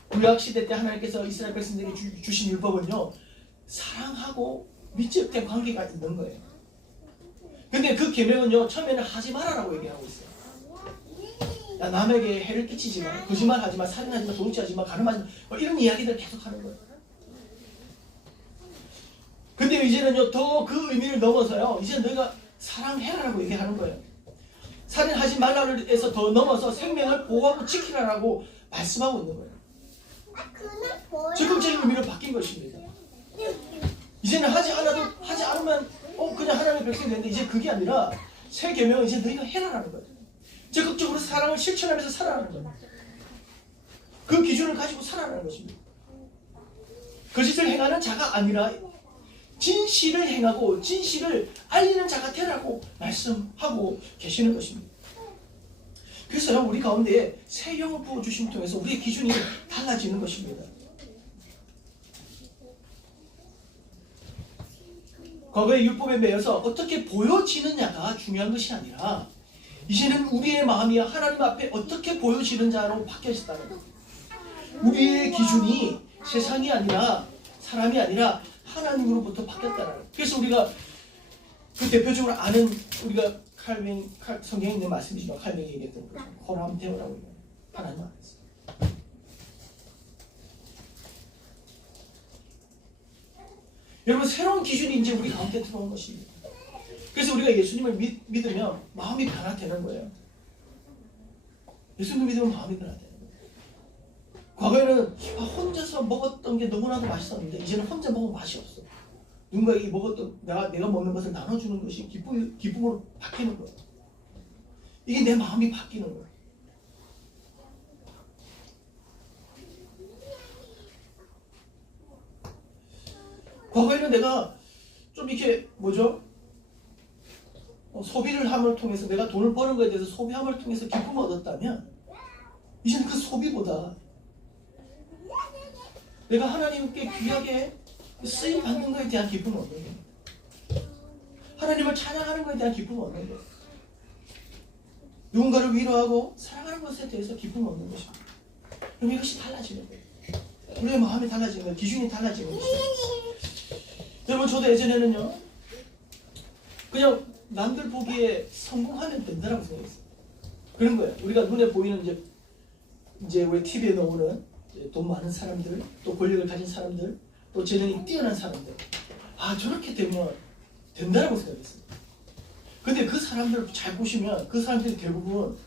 구약시대 때 하나님께서 이스라엘 백성들에게 주신 율법은요, 사랑하고 밀접된 관계가 있는 거예요. 근데 그 계명은요, 처음에는 하지 말아라고 얘기하고 있어요. 야, 남에게 해를 끼치지 마, 거짓말하지 마, 살인하지 마, 도둑질하지 마, 가늠하지 마, 이런 이야기들 계속 하는 거예요. 근데 이제는요, 더 그 의미를 넘어서요, 이제 너희가 사랑해라라고 얘기하는 거예요. 살인하지 말라를 해서 더 넘어서 생명을 보호하고 지키라라고 말씀하고 있는 거예요. 적극적인 의미로 바뀐 것입니다. 이제는 하지 않으면 그냥 하나님의 백성이 되는데, 이제 그게 아니라 새 계명은 이제 너희가 해라라는 거예요. 적극적으로 사랑을 실천하면서 살아가는 거예요. 그 기준을 가지고 살아가는 것입니다. 거짓을 행하는 자가 아니라 진실을 행하고 진실을 알리는 자가 되라고 말씀하고 계시는 것입니다. 그래서요, 우리 가운데 새 영을 부어주심을 통해서 우리의 기준이 달라지는 것입니다. 과거의 율법에 매여서 어떻게 보여지느냐가 중요한 것이 아니라, 이제는 우리의 마음이 하나님 앞에 어떻게 보여지는 자로 바뀌어졌다는 거예요. 우리의 기준이 세상이 아니라, 사람이 아니라 하나님으로부터 바뀌었다는 거예요. 그래서 우리가 그 대표적으로 아는, 우리가 성경에 있는 말씀이지만 칼뱅이 얘기했던 거, 호람테오라고 해요. 하나님 안에서. 여러분, 새로운 기준이 이제 우리 가운데 들어온 것입니다. 그래서 우리가 예수님을 믿으면 마음이 변화되는 거예요. 예수님을 믿으면 마음이 변화되는 거예요. 과거에는 혼자서 먹었던 게 너무나도 맛있었는데, 이제는 혼자 먹으면 맛이 없어. 누군가에게 먹었던, 내가 먹는 것을 나눠주는 것이 기쁨으로 바뀌는 거예요. 이게 내 마음이 바뀌는 거예요. 과거에는 내가 좀 이렇게 소비를 함을 통해서, 내가 돈을 버는 것에 대해서 소비함을 통해서 기쁨을 얻었다면, 이제는 그 소비보다 내가 하나님께 귀하게 쓰임 받는 것에 대한 기쁨을 얻는 겁니다. 하나님을 찬양하는 것에 대한 기쁨을 얻는 거예요. 누군가를 위로하고 사랑하는 것에 대해서 기쁨을 얻는 것입니다. 그럼 이것이 달라지는 거예요. 우리의 마음이 달라지는 거예요. 기준이 달라지는 거예요. 여러분, 저도 예전에는요, 그냥 남들 보기에 성공하면 된다라고 생각했어요. 그런 거예요. 우리가 눈에 보이는 이제 우리 TV에 나오는 돈 많은 사람들, 또 권력을 가진 사람들, 또 재능이 뛰어난 사람들, 저렇게 되면 된다라고 생각했어요. 근데 그 사람들 잘 보시면 그 사람들이 대부분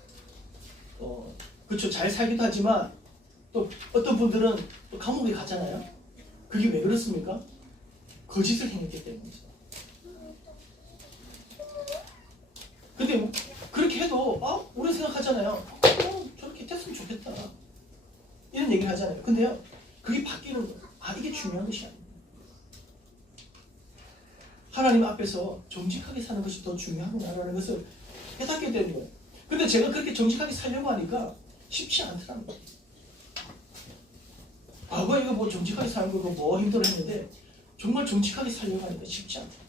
그렇죠, 잘 살기도 하지만 또 어떤 분들은 또 감옥에 가잖아요. 그게 왜 그렇습니까? 거짓을 행했기 때문이죠. 근데 그렇게 해도 우리 생각하잖아요. 저렇게 됐으면 좋겠다, 이런 얘기를 하잖아요. 근데요, 그게 바뀌는 거예요. 이게 중요한 것이 아닙니다. 하나님 앞에서 정직하게 사는 것이 더 중요하구나라는 것을 깨닫게 되는 거예요. 근데 제가 그렇게 정직하게 살려고 하니까 쉽지 않더라는 거예요. 과거에 이거 정직하게 사는 거 뭐 힘들어 했는데, 정말 정직하게 살려고 하니까 쉽지 않더라고요.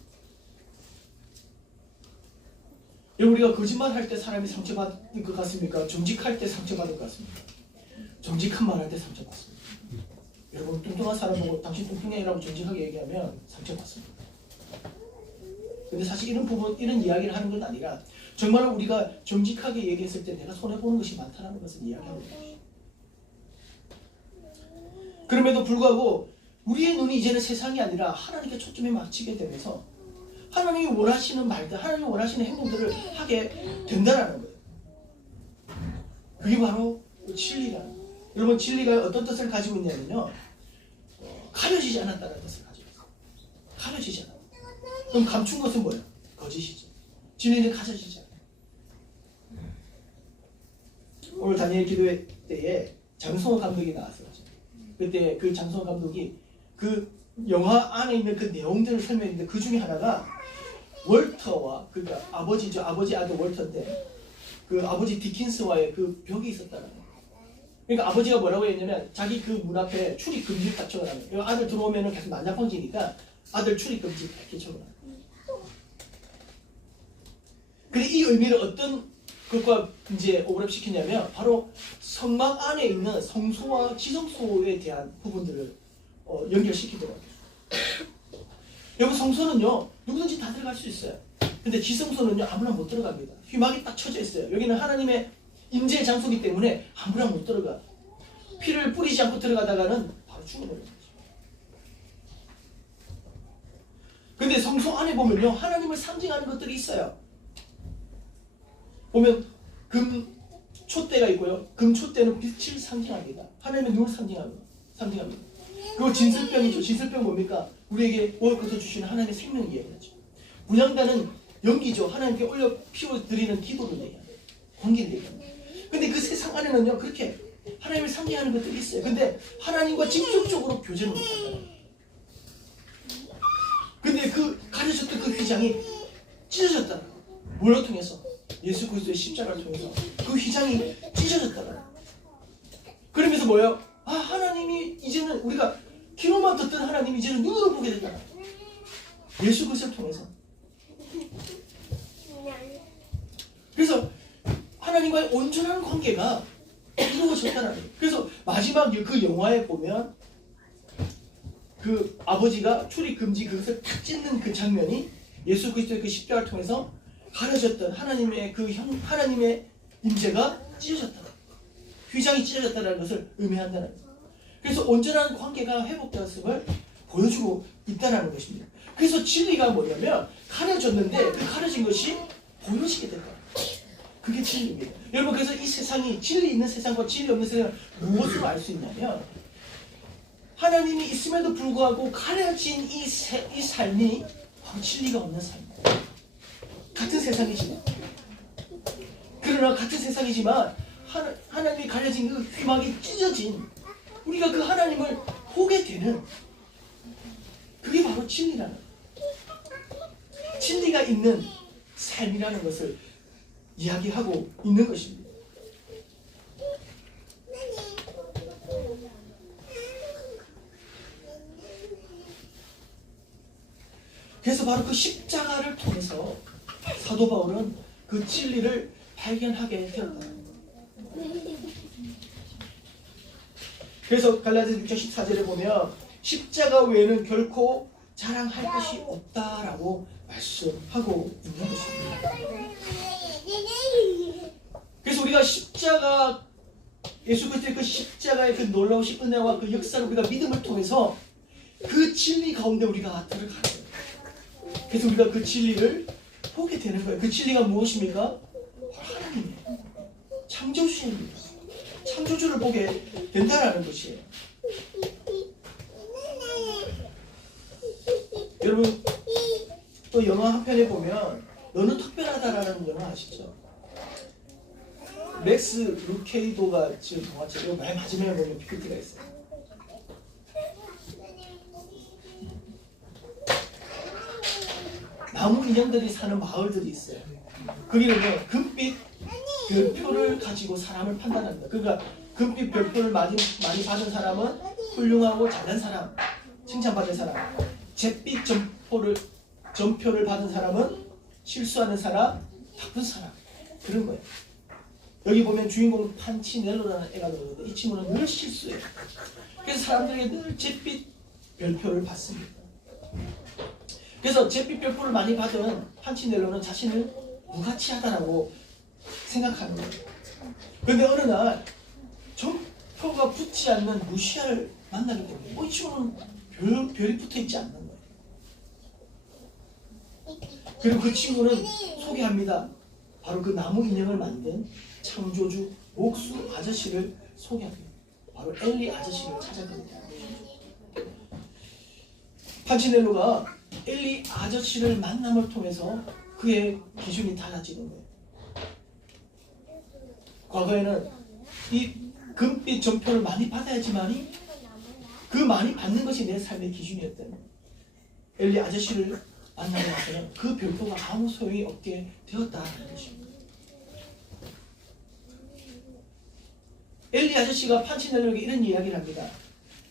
우리가 거짓말할 때 사람이 상처받을 것 같습니까? 정직할 때 상처받을 것 같습니까? 정직한 말 할 때 상처받습니다. 여러분, 뚱뚱한 사람 보고 당신 뚱뚱해라고 정직하게 얘기하면 상처받습니다. 근데 사실 이런 이야기를 하는 건 아니라, 정말 우리가 정직하게 얘기했을 때 내가 손해보는 것이 많다는 것을 이야기하는 것이죠. 그럼에도 불구하고 우리의 눈이 이제는 세상이 아니라 하나님께 초점에 맞추게 되면서 하나님이 원하시는 말들, 하나님이 원하시는 행동들을 하게 된다는 거예요. 그게 바로 진리라는 거예요. 여러분 진리가 어떤 뜻을 가지고 있냐면요. 가려지지 않았다는 뜻을 가지고 있어요. 가려지지 않았다. 그럼 감춘 것은 뭐예요? 거짓이죠. 진리는 가려지지 않아요. 오늘 다니엘 기도회 때에 장성호 감독이 나왔어요. 그때 그 장성호 감독이 그 영화 안에 있는 그 내용들을 설명했는데 그 중에 하나가 월터와 그러니까 아버지죠. 아버지 아들 월터인데 그 아버지 디킨스와의 그 벽이 있었다는 거예요. 그러니까 아버지가 뭐라고 했냐면 자기 그 문 앞에 출입 금지를 딱 적어놔요. 그러니까 아들 들어오면은 계속 난장판지니까 아들 출입 금지 이렇게 적어놔요. 근데 이 의미를 어떤 것과 이제 오버랩시키냐면 바로 성막 안에 있는 성소와 지성소에 대한 부분들을 연결시키더라고요. 여러분 성소는요 누구든지 다 들어갈 수 있어요. 근데 지성소는요 아무나 못 들어갑니다. 휘막이 딱 쳐져 있어요. 여기는 하나님의 임재의 장소이기 때문에 아무나 못 들어가. 피를 뿌리지 않고 들어가다가는 바로 죽어버려요. 근데 성소 안에 보면요 하나님을 상징하는 것들이 있어요. 보면 금 촛대가 있고요. 금 촛대는 빛을 상징합니다. 하나님의 눈을 상징합니다. 그리고 진설병이죠. 진설병 뭡니까? 우리에게 먹을 것을 주시는 하나님의 생명을 얘기하죠. 문양단은 연기죠. 하나님께 올려 피워드리는 기도를 얘기합니다. 관계를 얘기합니다. 근데 그 세상 안에는요 그렇게 하나님을 상징하는 것들이 있어요. 근데 하나님과 직접적으로 교제를 못한다. 근데 그 가려졌던 그 휘장이 찢어졌다. 뭘로 통해서? 예수 그리스도의 십자가를 통해서 그 휘장이 찢어졌다. 그러면서 뭐예요? 아 하나님이 이제는 우리가 귀로만 듣던 하나님이 이제는 눈으로 보게 됐다. 예수 그리스도를 통해서. 그래서 하나님과의 온전한 관계가 이루어졌다는 거예요. 그래서 마지막 그 영화에 보면 그 아버지가 출입 금지 그것을 탁 찢는 그 장면이 예수 그리스도의 그 십자가를 통해서 가려졌던 하나님의 하나님의 임재가 찢어졌다. 휘장이 찢어졌다는 것을 의미한다는 거예요. 그래서 온전한 관계가 회복되었음을 보여주고 있다는 것입니다. 그래서 진리가 뭐냐면 가려졌는데 그 가려진 것이 보여지게 된다. 그게 진리입니다. 여러분 그래서 이 세상이 진리 있는 세상과 진리 없는 세상을 무엇으로 알 수 있냐면 하나님이 있음에도 불구하고 가려진 이 삶이 바로 진리가 없는 삶입니다. 같은 세상이지만 그러나 같은 세상이지만 하나님이 가려진 그 휘막이 찢어진 우리가 그 하나님을 보게 되는 그게 바로 진리라는 거예요. 진리가 있는 삶이라는 것을 이야기하고 있는 것입니다. 그래서 바로 그 십자가를 통해서 사도 바울은 그 진리를 발견하게 되었다. 그래서 갈라디아서 6장 14절에 보면 십자가 외에는 결코 자랑할 것이 없다라고 말씀하고 있는 것입니다. 그래서 우리가 십자가 예수 그리스도의 그 십자가의 그 놀라우신 은혜와 그 역사를 우리가 믿음을 통해서 그 진리 가운데 우리가 들어가는 거예요. 그래서 우리가 그 진리를 보게 되는 거예요. 그 진리가 무엇입니까? 하나님이에요. 창조주입니다. 창조주를 보게 된다라는 것이에요. 여러분 또 영화 한 편에 보면 너는 특별하다라는 영화 아시죠? 맥스 루케이도가 지금 동화책 맨 마지막에 보면 PPT가 있어요. 나무 인형들이 사는 마을들이 있어요. 거기는 금빛 별표를 가지고 사람을 판단합니다. 그러니까 금빛 별표를 많이 받은 사람은 훌륭하고 잘난 사람, 칭찬받은 사람. 잿빛 점표를 받은 사람은 실수하는 사람, 나쁜 사람. 그런 거예요. 여기 보면 주인공 판치넬로라는 애가 나오는데 이 친구는 늘 실수해요. 그래서 사람들에게 늘 잿빛 별표를 받습니다. 그래서 잿빛 별표를 많이 받은 판치넬로는 자신을 무가치하다라고 생각하는 거예요. 그런데 어느 날 점표가 붙지 않는 루시아를 만나게 됩니다. 이 친구는 별이 붙어 있지 않는 거예요. 그리고 그 친구는 소개합니다. 바로 그 나무 인형을 만든 창조주 목수 아저씨를 소개합니다. 바로 엘리 아저씨를 찾아갑니다. 판치넬로가 엘리 아저씨를 만남을 통해서 그의 기준이 달라지는 거예요. 과거에는 이 금빛 전표를 많이 받아야지만이 그 많이 받는 것이 내 삶의 기준이었다는 엘리 아저씨를 만나고 나서는 그 별표가 아무 소용이 없게 되었다는 것입니다. 엘리 아저씨가 판치넬로에게 이런 이야기를 합니다.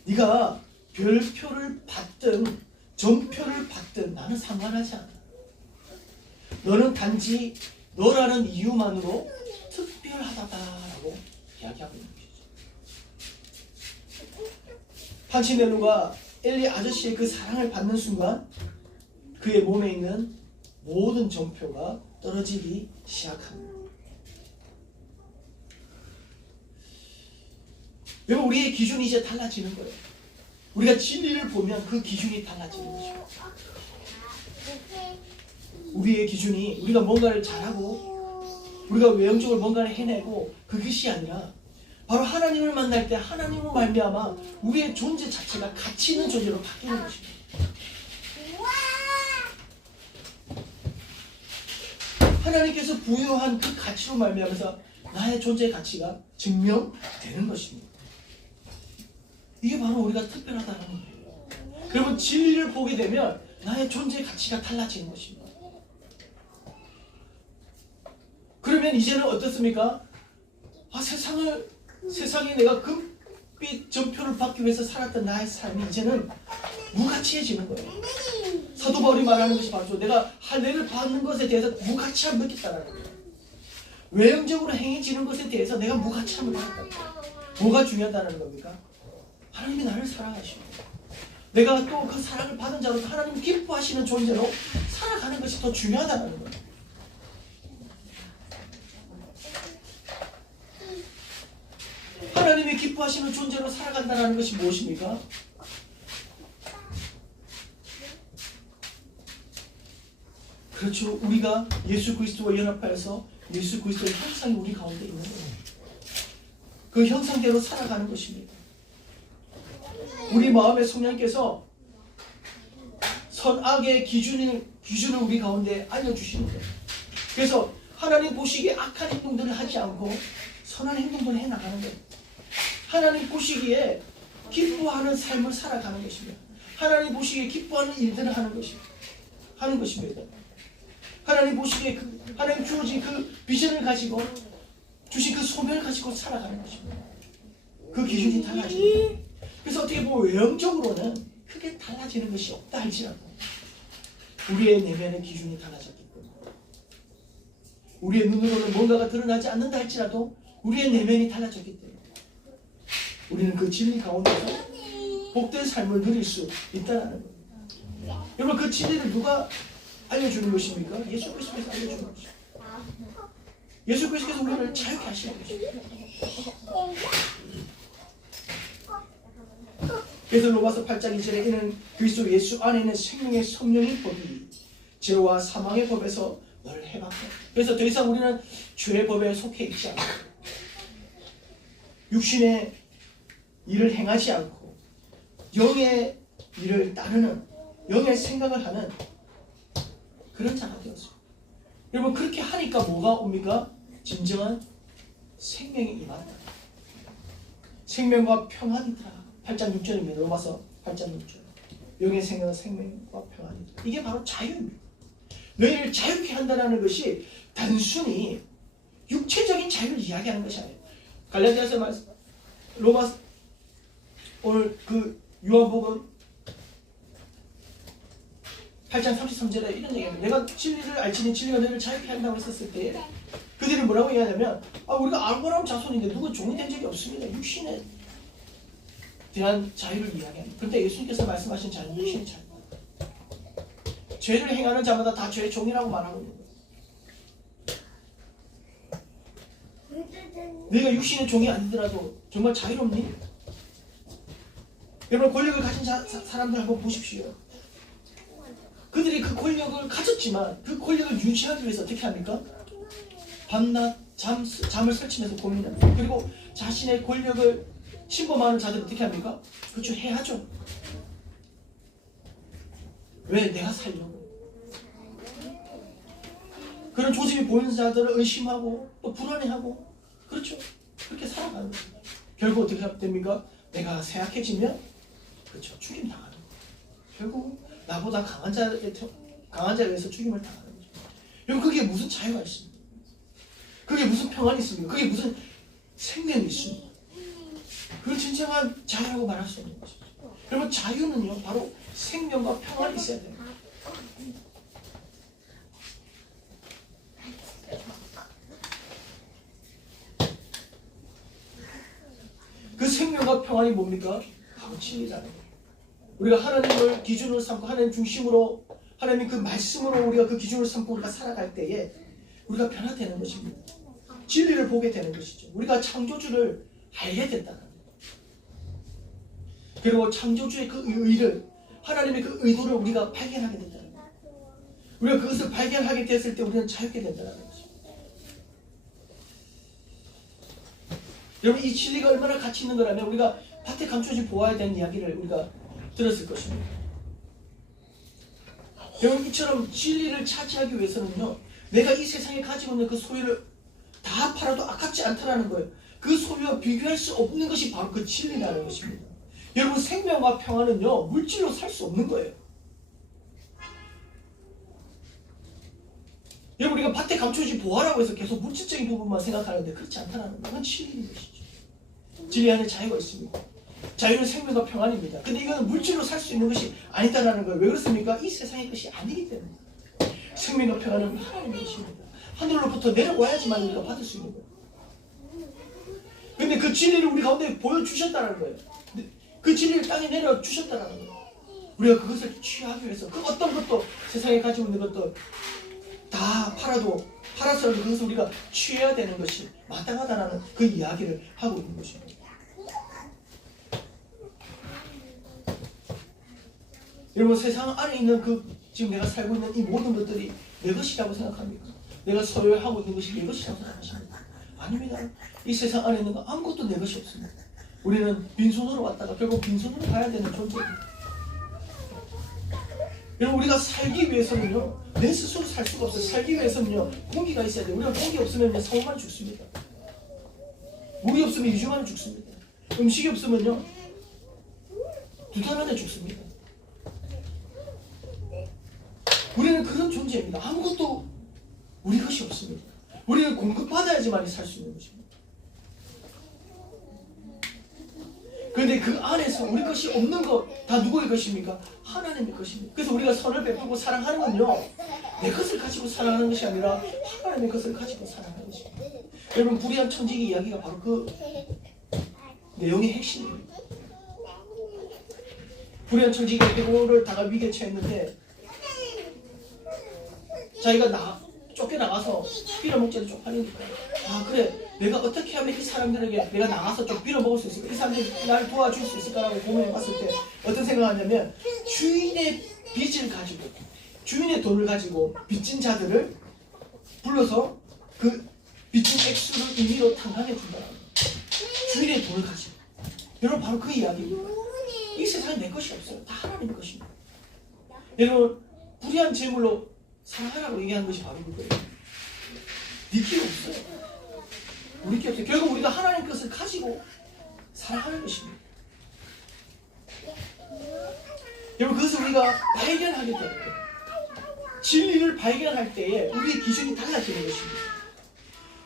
네가 별표를 받든 전표를 받든 나는 상관하지 않아. 너는 단지 너라는 이유만으로 특별하다라고 이야기하고 있는 것이죠. 판치넬로가 엘리 아저씨의 그 사랑을 받는 순간 그의 몸에 있는 모든 전표가 떨어지기 시작합니다. 여러분, 우리의 기준이 이제 달라지는 거예요. 우리가 진리를 보면 그 기준이 달라지는 거죠. 우리의 기준이 우리가 뭔가를 잘하고 우리가 외형적으로 뭔가를 해내고 그것이 아니라 바로 하나님을 만날 때 하나님을 말미암아 우리의 존재 자체가 가치 있는 존재로 바뀌는 것입니다. 하나님께서 부여한 그 가치로 말미암아서 나의 존재의 가치가 증명되는 것입니다. 이게 바로 우리가 특별하다는 거예요. 그러면 진리를 보게 되면 나의 존재의 가치가 달라지는 것입니다. 그러면 이제는 어떻습니까? 세상에 내가 금빛 전표를 받기 위해서 살았던 나의 삶이 이제는 무가치해지는 거예요. 사도 바울이 말하는 것이 바로 내가 할례를 받는 것에 대해서 무가치함을 느꼈다는 거예요. 외형적으로 행해지는 것에 대해서 내가 무가치함을 느꼈다는 거예요. 뭐가 중요하다는 겁니까? 하나님이 나를 사랑하십니다. 내가 또 그 사랑을 받은 자로서 하나님 기뻐하시는 존재로 살아가는 것이 더 중요하다는 거예요. 하나님이 기뻐하시는 존재로 살아간다는 것이 무엇입니까? 그렇죠. 우리가 예수 그리스도와 연합하여서 예수 그리스도의 형상이 우리 가운데 있는 거예요. 그 형상대로 살아가는 것입니다. 우리 마음의 성령께서 선악의 기준을 우리 가운데 알려주시는 거예요. 그래서 하나님 보시기에 악한 행동들을 하지 않고 선한 행동들을 해나가는 거예요. 하나님 보시기에 기뻐하는 삶을 살아가는 것입니다. 하나님 보시기에 기뻐하는 일들을 하는 것입니다. 하나님 보시기에 하나님 주어진 그 비전을 가지고 주신 그 소명을 가지고 살아가는 것입니다. 그 기준이 달라집니다. 그래서 어떻게 보면 외형적으로는 크게 달라지는 것이 없다 할지라도 우리의 내면의 기준이 달라졌기 때문에 우리의 눈으로는 뭔가가 드러나지 않는다 할지라도 우리의 내면이 달라졌기 때문에 우리는 그 진리 가운데서 복된 삶을 누릴 수 있다는 겁니다. 여러분, 그 진리를 누가 알려주는 것입니까? 예수 그리스도께서 알려주는 것입니다. 예수 그리스도께서 우리를 자유케 하시는 것입니다. 그래서 로마서 8장 2절에 이는 그리스도 예수 안에 있는 생명의 성령의 법이 죄와 사망의 법에서 너를 해방해. 그래서 더 이상 우리는 죄의 법에 속해 있지 않고 육신의 일을 행하지 않고 영의 일을 따르는 영의 생각을 하는 그런 자가 되었습니다. 여러분, 그렇게 하니까 뭐가 옵니까? 진정한 생명이 임한다. 생명과 평안이더라. 8장 6절입니다. 로마서 8장 6절. 영의 생명은 생명과 평안이다. 이게 바로 자유입니다. 너희를 자유케 한다는 것이 단순히 육체적인 자유를 이야기하는 것이 아니에요. 갈라디아서 말씀, 로마서, 오늘 그 요한복음 8장 33절에 이런 얘기합니다. 내가 진리를 알지니 진리가 너희를 자유케 한다고 했었을 때 그들이 뭐라고 얘기하냐면 우리가 아브라함 자손인데 누구 종이 된 적이 없습니다. 육신에 대한 자유를 이야기합니다. 그런데 예수님께서 말씀하신 자유는 육신의 자유입니다. 죄를 행하는 자마다 다 죄의 종이라고 말하고 있는 거예요. 네가 육신의 종이 아니더라도 정말 자유롭니? 여러분, 권력을 가진 사람들 한번 보십시오. 그들이 그 권력을 가졌지만 그 권력을 유지하기 위해서 어떻게 합니까? 밤낮 잠을 설치면서 고민합니다. 그리고 자신의 권력을 침범하는 자들 어떻게 합니까? 그렇죠, 해야죠. 왜? 내가 살려고. 그런 조짐이 보이는 자들을 의심하고 또 불안해하고, 그렇죠, 그렇게 살아가는 거예요. 결국 어떻게 됩니까? 내가 쇠약해지면, 그렇죠, 죽임 당하는 거예요. 결국 나보다 강한 자에 의해서 죽임을 당하는 거죠. 여러분, 그게 무슨 자유가 있습니까? 그게 무슨 평안이 있습니까? 그게 무슨 생명이 있습니까? 그걸 진정한 자유라고 말할 수 없는 것이죠. 여러분, 자유는요, 바로 생명과 평안이 있어야 돼요. 그 생명과 평안이 뭡니까? 바로 진리잖아요. 우리가 하나님을 기준으로 삼고 하나님 중심으로, 하나님 그 말씀으로 우리가 그 기준으로 삼고 우리가 살아갈 때에 우리가 변화되는 것입니다. 진리를 보게 되는 것이죠. 우리가 창조주를 알게 된다는 거예요. 그리고 창조주의 그 의를, 하나님의 그 의도를 우리가 발견하게 된다는 거예요. 우리가 그것을 발견하게 됐을 때 우리는 자유게 된다는 거죠. 여러분, 이 진리가 얼마나 가치 있는 거라면 우리가 밭에 감춰진 보아야 되는 이야기를 우리가 들었을 것입니다. 여러분, 이처럼 진리를 차지하기 위해서는요, 내가 이 세상에 가지고 있는 그 소유를 다 팔아도 아깝지 않다라는 거예요. 그 소유와 비교할 수 없는 것이 바로 그 진리라는 것입니다. 여러분, 생명과 평안은요, 물질로 살 수 없는 거예요. 여러분, 우리가 밭에 감춰진 보화라고 해서 계속 물질적인 부분만 생각하는데 그렇지 않다는 거예요. 그건 진리인 것이죠. 진리 안에 자유가 있습니다. 자유는 생명과 평안입니다. 근데 이거는 물질로 살 수 있는 것이 아니다라는 거예요. 왜 그렇습니까? 이 세상의 것이 아니기 때문에. 생명과 평안은 하나님의 것입니다. 하늘로부터 내려와야지만 우리가 받을 수 있는 거예요. 근데 그 진리를 우리 가운데 보여주셨다는 거예요. 그 진리를 땅에 내려주셨다는 거예요. 우리가 그것을 취하기 위해서 그 어떤 것도, 세상에 가지고 있는 것도 다 팔아서라도 그것을 우리가 취해야 되는 것이 마땅하다는 그 이야기를 하고 있는 것입니다. 여러분, 세상 안에 있는 그 지금 내가 살고 있는 이 모든 것들이 내 것이라고 생각합니까? 내가 소유하고 있는 것이 내 것이라고 생각하십니까? 아닙니다. 이 세상 안에 있는 거 아무것도 내 것이 없습니다. 우리는 빈손으로 왔다가 결국 빈손으로 가야 되는 존재입니다. 여러분, 우리가 살기 위해서는요, 내 스스로 살 수가 없어요. 살기 위해서는요, 공기가 있어야 돼요. 우리가 공기 없으면 4~5만 죽습니다. 물이 없으면 2주만에 죽습니다. 음식이 없으면요, 2달 안에 죽습니다. 우리는 그런 존재입니다. 아무것도 우리 것이 없습니다. 우리는 공급받아야지만 살 수 있는 것입니다. 그런데 그 안에서 우리 것이 없는 것 다 누구의 것입니까? 하나님의 것입니다. 그래서 우리가 선을 베풀고 사랑하는 건요, 내 것을 가지고 사랑하는 것이 아니라 하나님의 것을 가지고 사랑하는 것입니다. 여러분, 불의한 천지기 이야기가 바로 그 내용의 핵심입니다. 불의한 천지기가 베드로를 다가 위기에 처했는데 자기가 쫓겨나가서 빌어먹자니 쪽팔리니까, 아 그래, 내가 어떻게 하면 이 사람들에게 내가 나가서 좀 빌어먹을 수 있을까? 이 사람들이 나를 도와줄 수 있을까라고 고민해봤을 때 어떤 생각을 하냐면, 주인의 빚을 가지고, 주인의 돈을 가지고 빚진 자들을 불러서 그 빚진 액수를 임의로 탕감해 준다는 거예요. 주인의 돈을 가지고. 여러분, 바로 그 이야기입니다. 이 세상에 내 것이 없어요. 다 하나님의 것입니다. 여러분, 불의한 재물로 사랑하라고 얘기하는 것이 바로 그거예요. 네 필요 없어요. 우리 필요 없어요. 결국 우리가 하나님 것을 가지고 사랑하는 것입니다. 여러분, 그것을 우리가 발견하게 되는 거예요. 진리를 발견할 때에 우리의 기준이 달라지는 것입니다.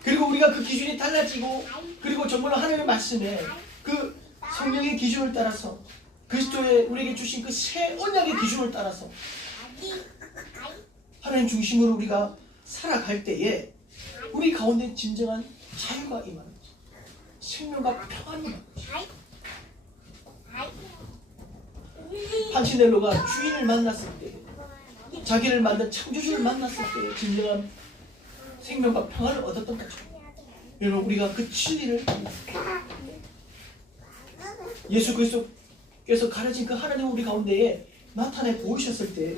그리고 우리가 그 기준이 달라지고, 그리고 정말로 하나님의 말씀에 그 성령의 기준을 따라서, 그리스도의 우리에게 주신 그 새 언약의 기준을 따라서 하나님 중심으로 우리가 살아갈 때에 우리 가운데 진정한 자유가 임하는 거죠. 생명과 평안이 임하는 거죠. 판치넬로가 주인을 만났을 때, 자기를 만든 창조주를 만났을 때 진정한 생명과 평안을 얻었던 거죠. 여러분, 우리가 그 진리를, 예수 그리스도께서 가르친 그 하나님 우리 가운데에 나타내 보이셨을 때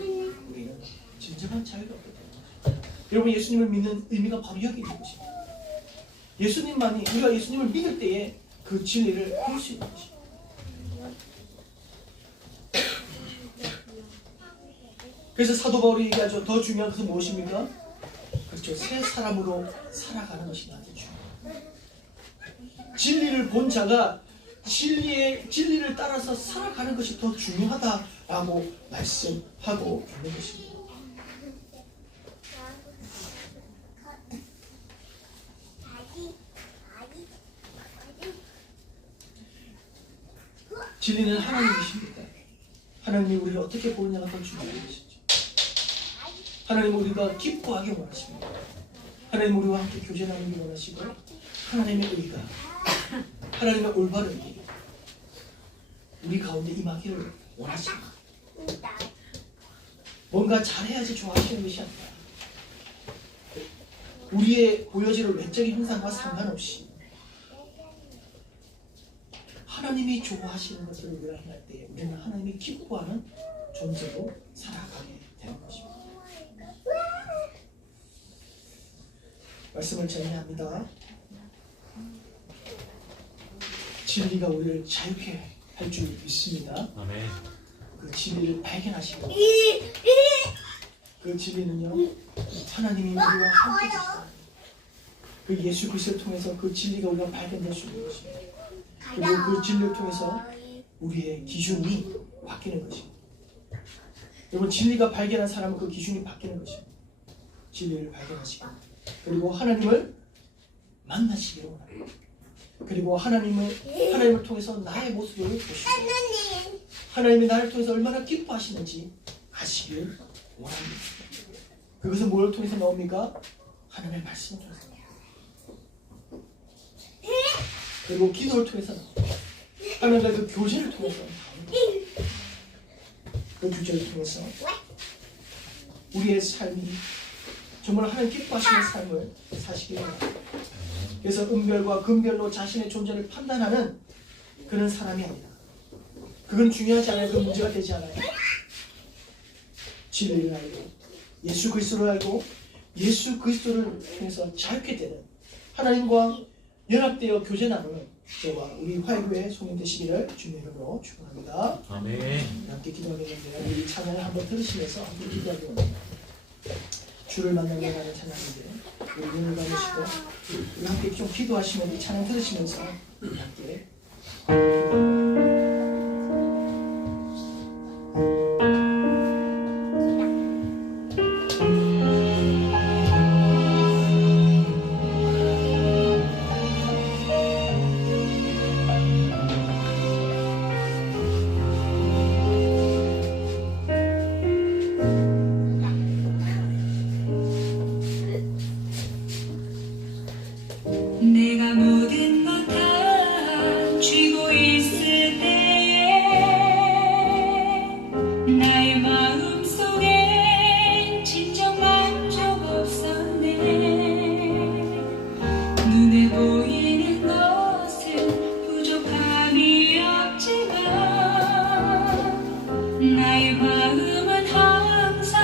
우리는 진정한 자유를 얻게 됩니다. 여러분, 예수님을 믿는 의미가 바로 여기 있는 것입니다. 예수님만이, 우리가 예수님을 믿을 때에 그 진리를 알 수 있는 것입니다. 그래서 사도 바울이 얘기하죠. 더 중요한 것은 무엇입니까? 그렇죠. 새 사람으로 살아가는 것이 나한테 중요해요. 진리를 본 자가 진리를 따라서 살아가는 것이 더 중요하다라고 말씀하고 있는 것입니다. 진리는 하나님이십니다. 하나님이 우리를 어떻게 보느냐가 더 중요한 것이죠. 하나님 우리가 기뻐하기 원하십니다. 하나님 우리와 함께 교제 나누기 원하시고 하나님의 의가 하나님의 올바른 길 우리 가운데 임하기를 원하십니다. 뭔가 잘해야지 좋아하시는 것이 아니라 우리의 보여지는 외적인 형상과 상관없이 하나님이 좋아하시는 것을 우리가 행할 때 우리는 하나님이 기뻐하는 존재로 살아가게 되는 것입니다. 말씀을 정리합니다. 진리가 우리를 자유케 할 줄 믿습니다. 아멘. 그 진리를 발견하시고 그 진리는요 하나님이 우리와 함께 계시다. 그 예수 그리스도를 통해서 그 진리가 우리가 발견될 수 있는 것입니다. 그리고 그 진리를 통해서 우리의 기준이 바뀌는 것입니다. 여러분 진리가 발견한 사람은 그 기준이 바뀌는 것입니다. 진리를 발견하시고 그리고 하나님을 만나시기를 원합니다. 그리고 하나님을 통해서 나의 모습을 보시고 하나님이 나를 통해서 얼마나 기뻐하시는지 아시기를 원합니다. 그것은 뭘 통해서 나옵니까? 하나님의 말씀을 통해서 나옵니다. 그리고 기도를 통해서 나옵니다. 하나님과 그 교제를 통해서 나옵니다. 그 교제를 통해서 우리의 삶이 정말 하나님 기뻐하시는 삶을 사시기를 원합니다. 그래서 은별과 금별로 자신의 존재를 판단하는 그런 사람이 아니다. 그건 중요하지 않아요. 그건 문제가 되지 않아요. 진리를 알고 예수 그리스도를 알고 예수 그리스도를 통해서 자유케 되는 하나님과 연합되어 교제 나누는 저와 우리 화해교회 성인 되시기를 주님의 이름으로 축원합니다. 아멘. 함께 기도하겠는데요. 우리 찬양을 한번 들으시면서 함께 기도하기 원합니다. 주를 만나러 가는 찬양인데 우리 눈을 감으시고 우리 함께 좀 기도하시면 이 찬양 들으시면서 우리 함께 내가 모든 것 다 쥐고 있을 때에 나의 마음 속에 진정 만족 없었네. 눈에 보이는 것은 부족함이 없지만 나의 마음은 항상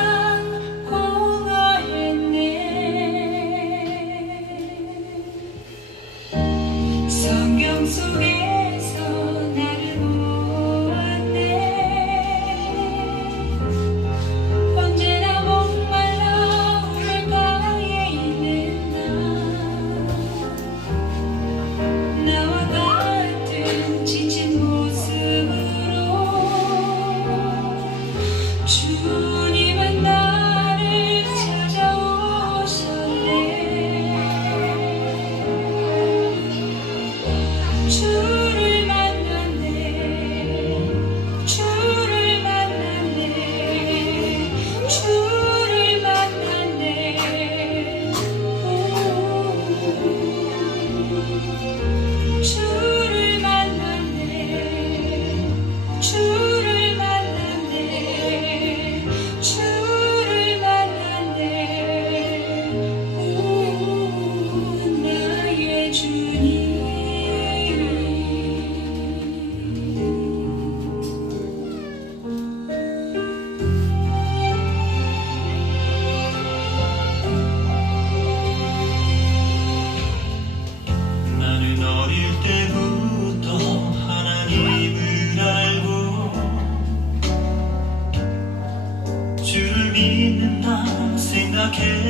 공허했네. 성경 속에서 나를 보았네. 언제나 목말라 우물가에 있는 나와 같은 지친 모습으로 주님은 나를 찾아오셨네. 주를 만났네. 주를 만났네. 주를 만났네. 주를 만났네. 주를 만났네. 주를 믿는다 생각해왔었네.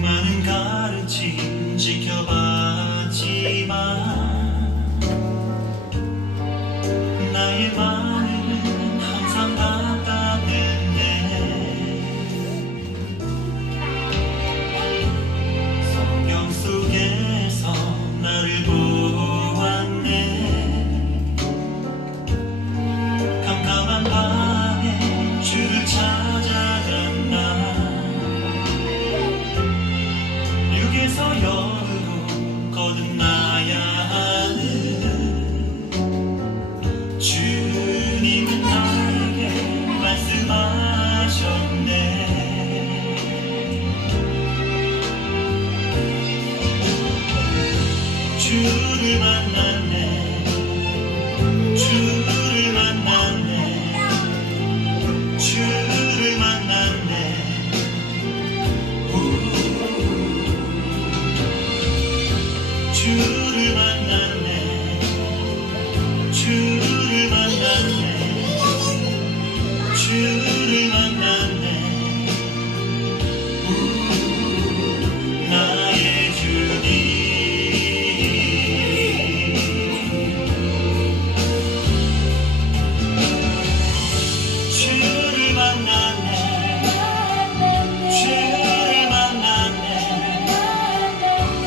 많은 가르침 지켜봤지만 나의 마음은 항상 답답했네. 성경 속에서 나를 보았네. 캄캄한 밤에 주를 찾아간 나, 육에서 영으로 거듭나야 하는 주님은 나에게 말씀하셨네. 주를 만났네. 주를 만났네. 주를 만났네. 주를 만났네. 주를 만났네. 주를 만났네. 나의 주님. 주를 만났네. 주를 만났네.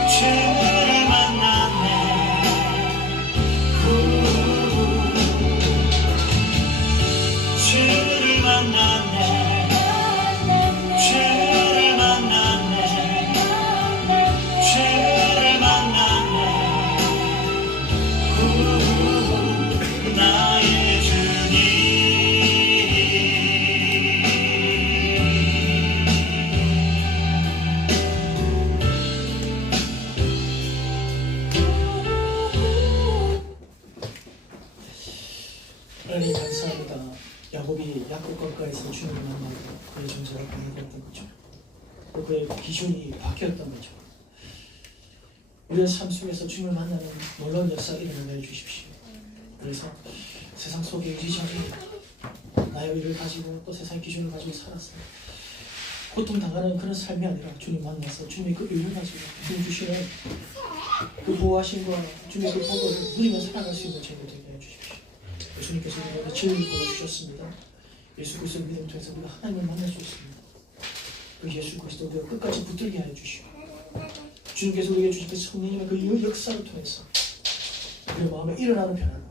주를 만났네. 주를 만났네. 주를 만났네. 주를 만났네. 나의 주님. 하나님 감사합니다. 야곱이 야곱 가까이서 주님을 만나고 그의 정서가 변화되었던 거죠. 또 그의 기준이 바뀌었던 거죠. 우리의 삶 속에서 주님을 만나는 놀라운 역사 일어나게 해주십시오. 그래서 세상 속에 의지하지 나의 의를 가지고 또 세상의 기준을 가지고 살았어요. 고통당하는 그런 삶이 아니라 주님 만나서 주님의 그 의를 가지고 주님 주시는 그 보호하심과 주님의 그 복을 누리며 살아갈 수 있는 저희가 되게 해주십시오. 예수님께서 우리에게 진리를 보여주셨습니다. 예수 그리스도를 믿음 통해서 우리가 하나님을 만날 수 있습니다. 그 예수 그리스도 우리가 끝까지 붙들게 하여 주시고 주님께서 우리에게 주신 그 성령님의 그 역사를 통해서 우리 마음에 일어나는 변화가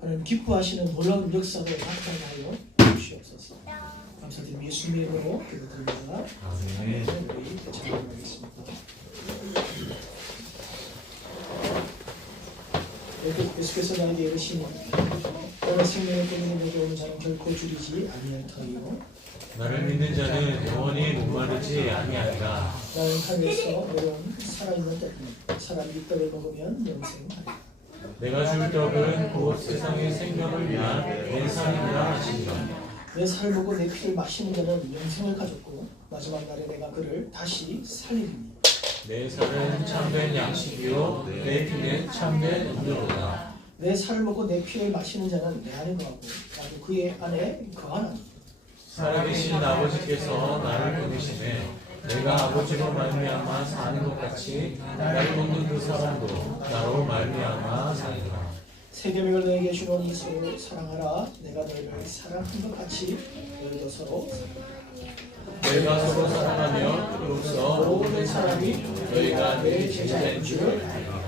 하나님 기뻐하시는 놀라운 역사를 나타나게 하여 주시옵소서. 감사드리며 예수님의 이름으로 기도드립니다. 아멘. 우리 찬양하겠습니다. 예수께서 나에게 이르시니 너의 생명을 끊는 내게 오는 자는 결코 줄이지 아니할 터이요 나를 믿는 자는 영원히 목마르지 아니하리라. 나는 하늘에서 내려온 살아있는 떡 사람 이 떡을 먹으면 영생하리라. 내가 줄 떡은 곧 세상의 생명을 위한 내 살이라 하시니라. 내 살을 먹고 내 피를 마시는 자는 영생을 가졌고 마지막 날에 내가 그를 다시 살리리니 내 살은 참된 양식이요 내 피는 참된 음료로다. 내 살을 먹고 내 피를 마시는 자는 내 안에 거하고 나도 그의 안에 거하나니 살아계신 아버지께서 나를 보내시매 내가 아버지로 말미암아 사는 것 같이 나를 믿는 그 사람도 나로 말미암아 사리라. 새 계명을 너에게 주노니 서로 사랑하라. 내가 너희를 사랑한 것 같이 너희도 서로 사랑하라. 내가 서로 사랑하며 그로써 모든 사람이 너희가 내 제자인 줄 알리라.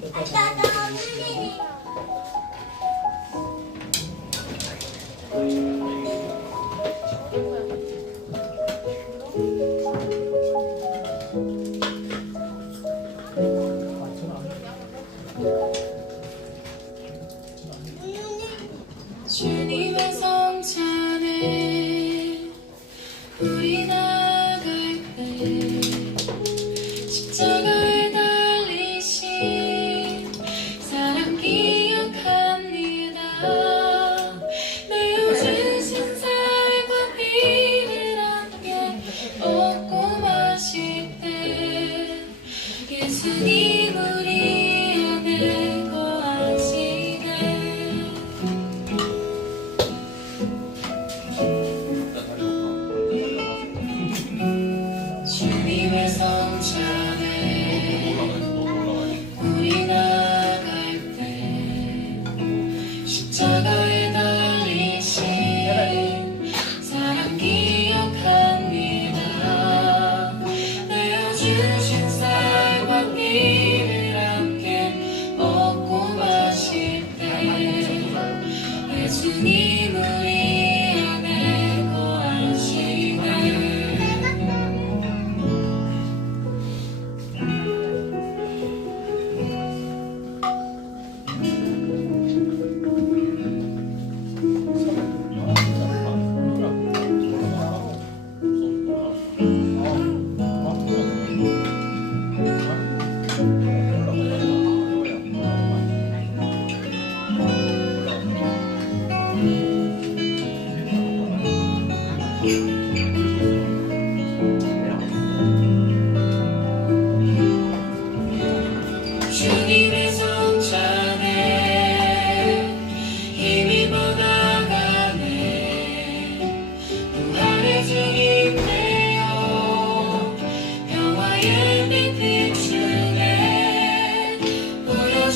여기까지 하겠습니다. 주님의 성찬에 우리 나갈 때 십자가에 달리신 사랑 기억합니다. 내어진 신살과 피를 함께 먹고 마실 때 예수님 우리 안에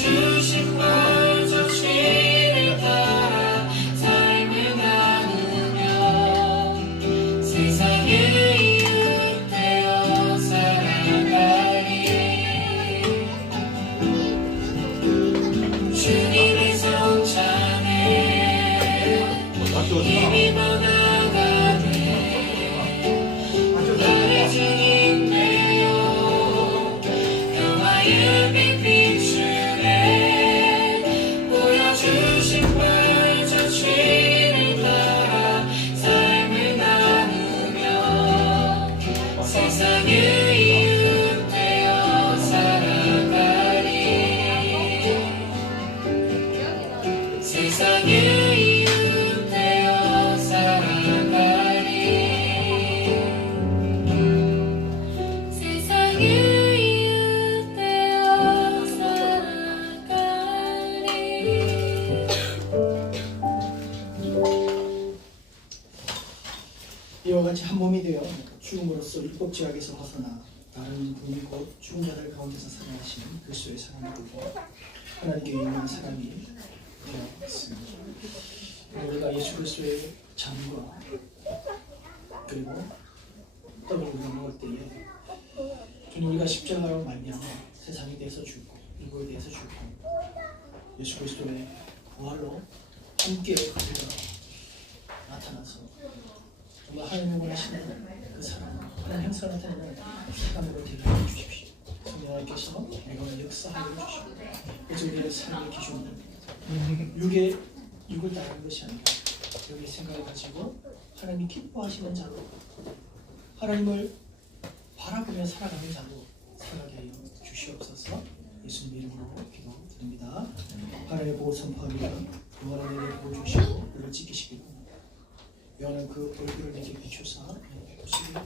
보여주신 벌 조치를 따라 삶을 나누며 세상의 이웃 되어 살아가리. 주님의 성찬에 힘입어 나가네. 나의 주님 되어 평화의 빛 비추네. 보여주신 벌 조치를 따라 삶을 나누며 세상의 이웃 되어 살아가리. 세상의 이웃 되어 살아가리. 세상의 이웃 되어 살아가리. 이와 같이 한 몸이 되어 죽음으로써 율법 제약에서 벗어나 다른 분이 곧 죽은 자들 가운데서 살아나신 그리스도의 사랑을 보고 하나님께 유명한 사람이 되었습니다. 우리가 예수 그리스도의 잠과 그리고 떡을 우리가 먹을 때에 주님, 우리가 십자가로 말미암아 세상에 대해서 죽고 일부에 대해서 죽고 예수 그리스도의 부활로 함께 우리가 나타나서 정말 하나님의 원하시는 그 사랑, 하나님 행사가 나타내는 사람으로 되게 하여 주십시오. 성령 하나님께서 우리가 역사하여 주시고 그래서 우리의 삶의 기준은 육을 따르는 것이 아니라 여기 생각을 가지고 하나님이 기뻐하시는 자로 하나님을 바라보며 살아가는 자로 살아가게 하여 주시옵소서. 예수님 이름으로 기도드립니다. 하나님의 보호 선포합니다. 영원한 은혜를 보여주시고 우리를 지키시기를 영원한 그 얼굴을 내게 비추사 주시기를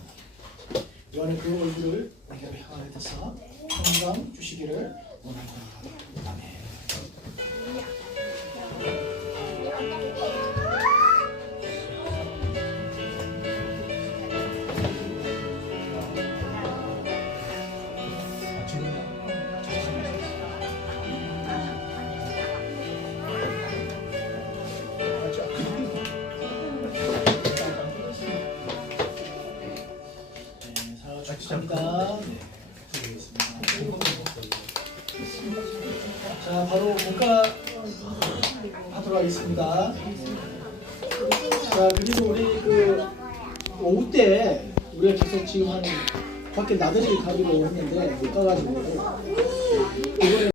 영원한 그 얼굴을 내게 향하여 드사 평강 주시기를 원하노라. 아멘. 축하합니다. 네, 자, 바로 복가하도록 하겠습니다. 자, 그리고 우리 그 오후 때 우리가 계속 지금 한 밖에 나들이 가기로 했는데 못 가가지고 이번에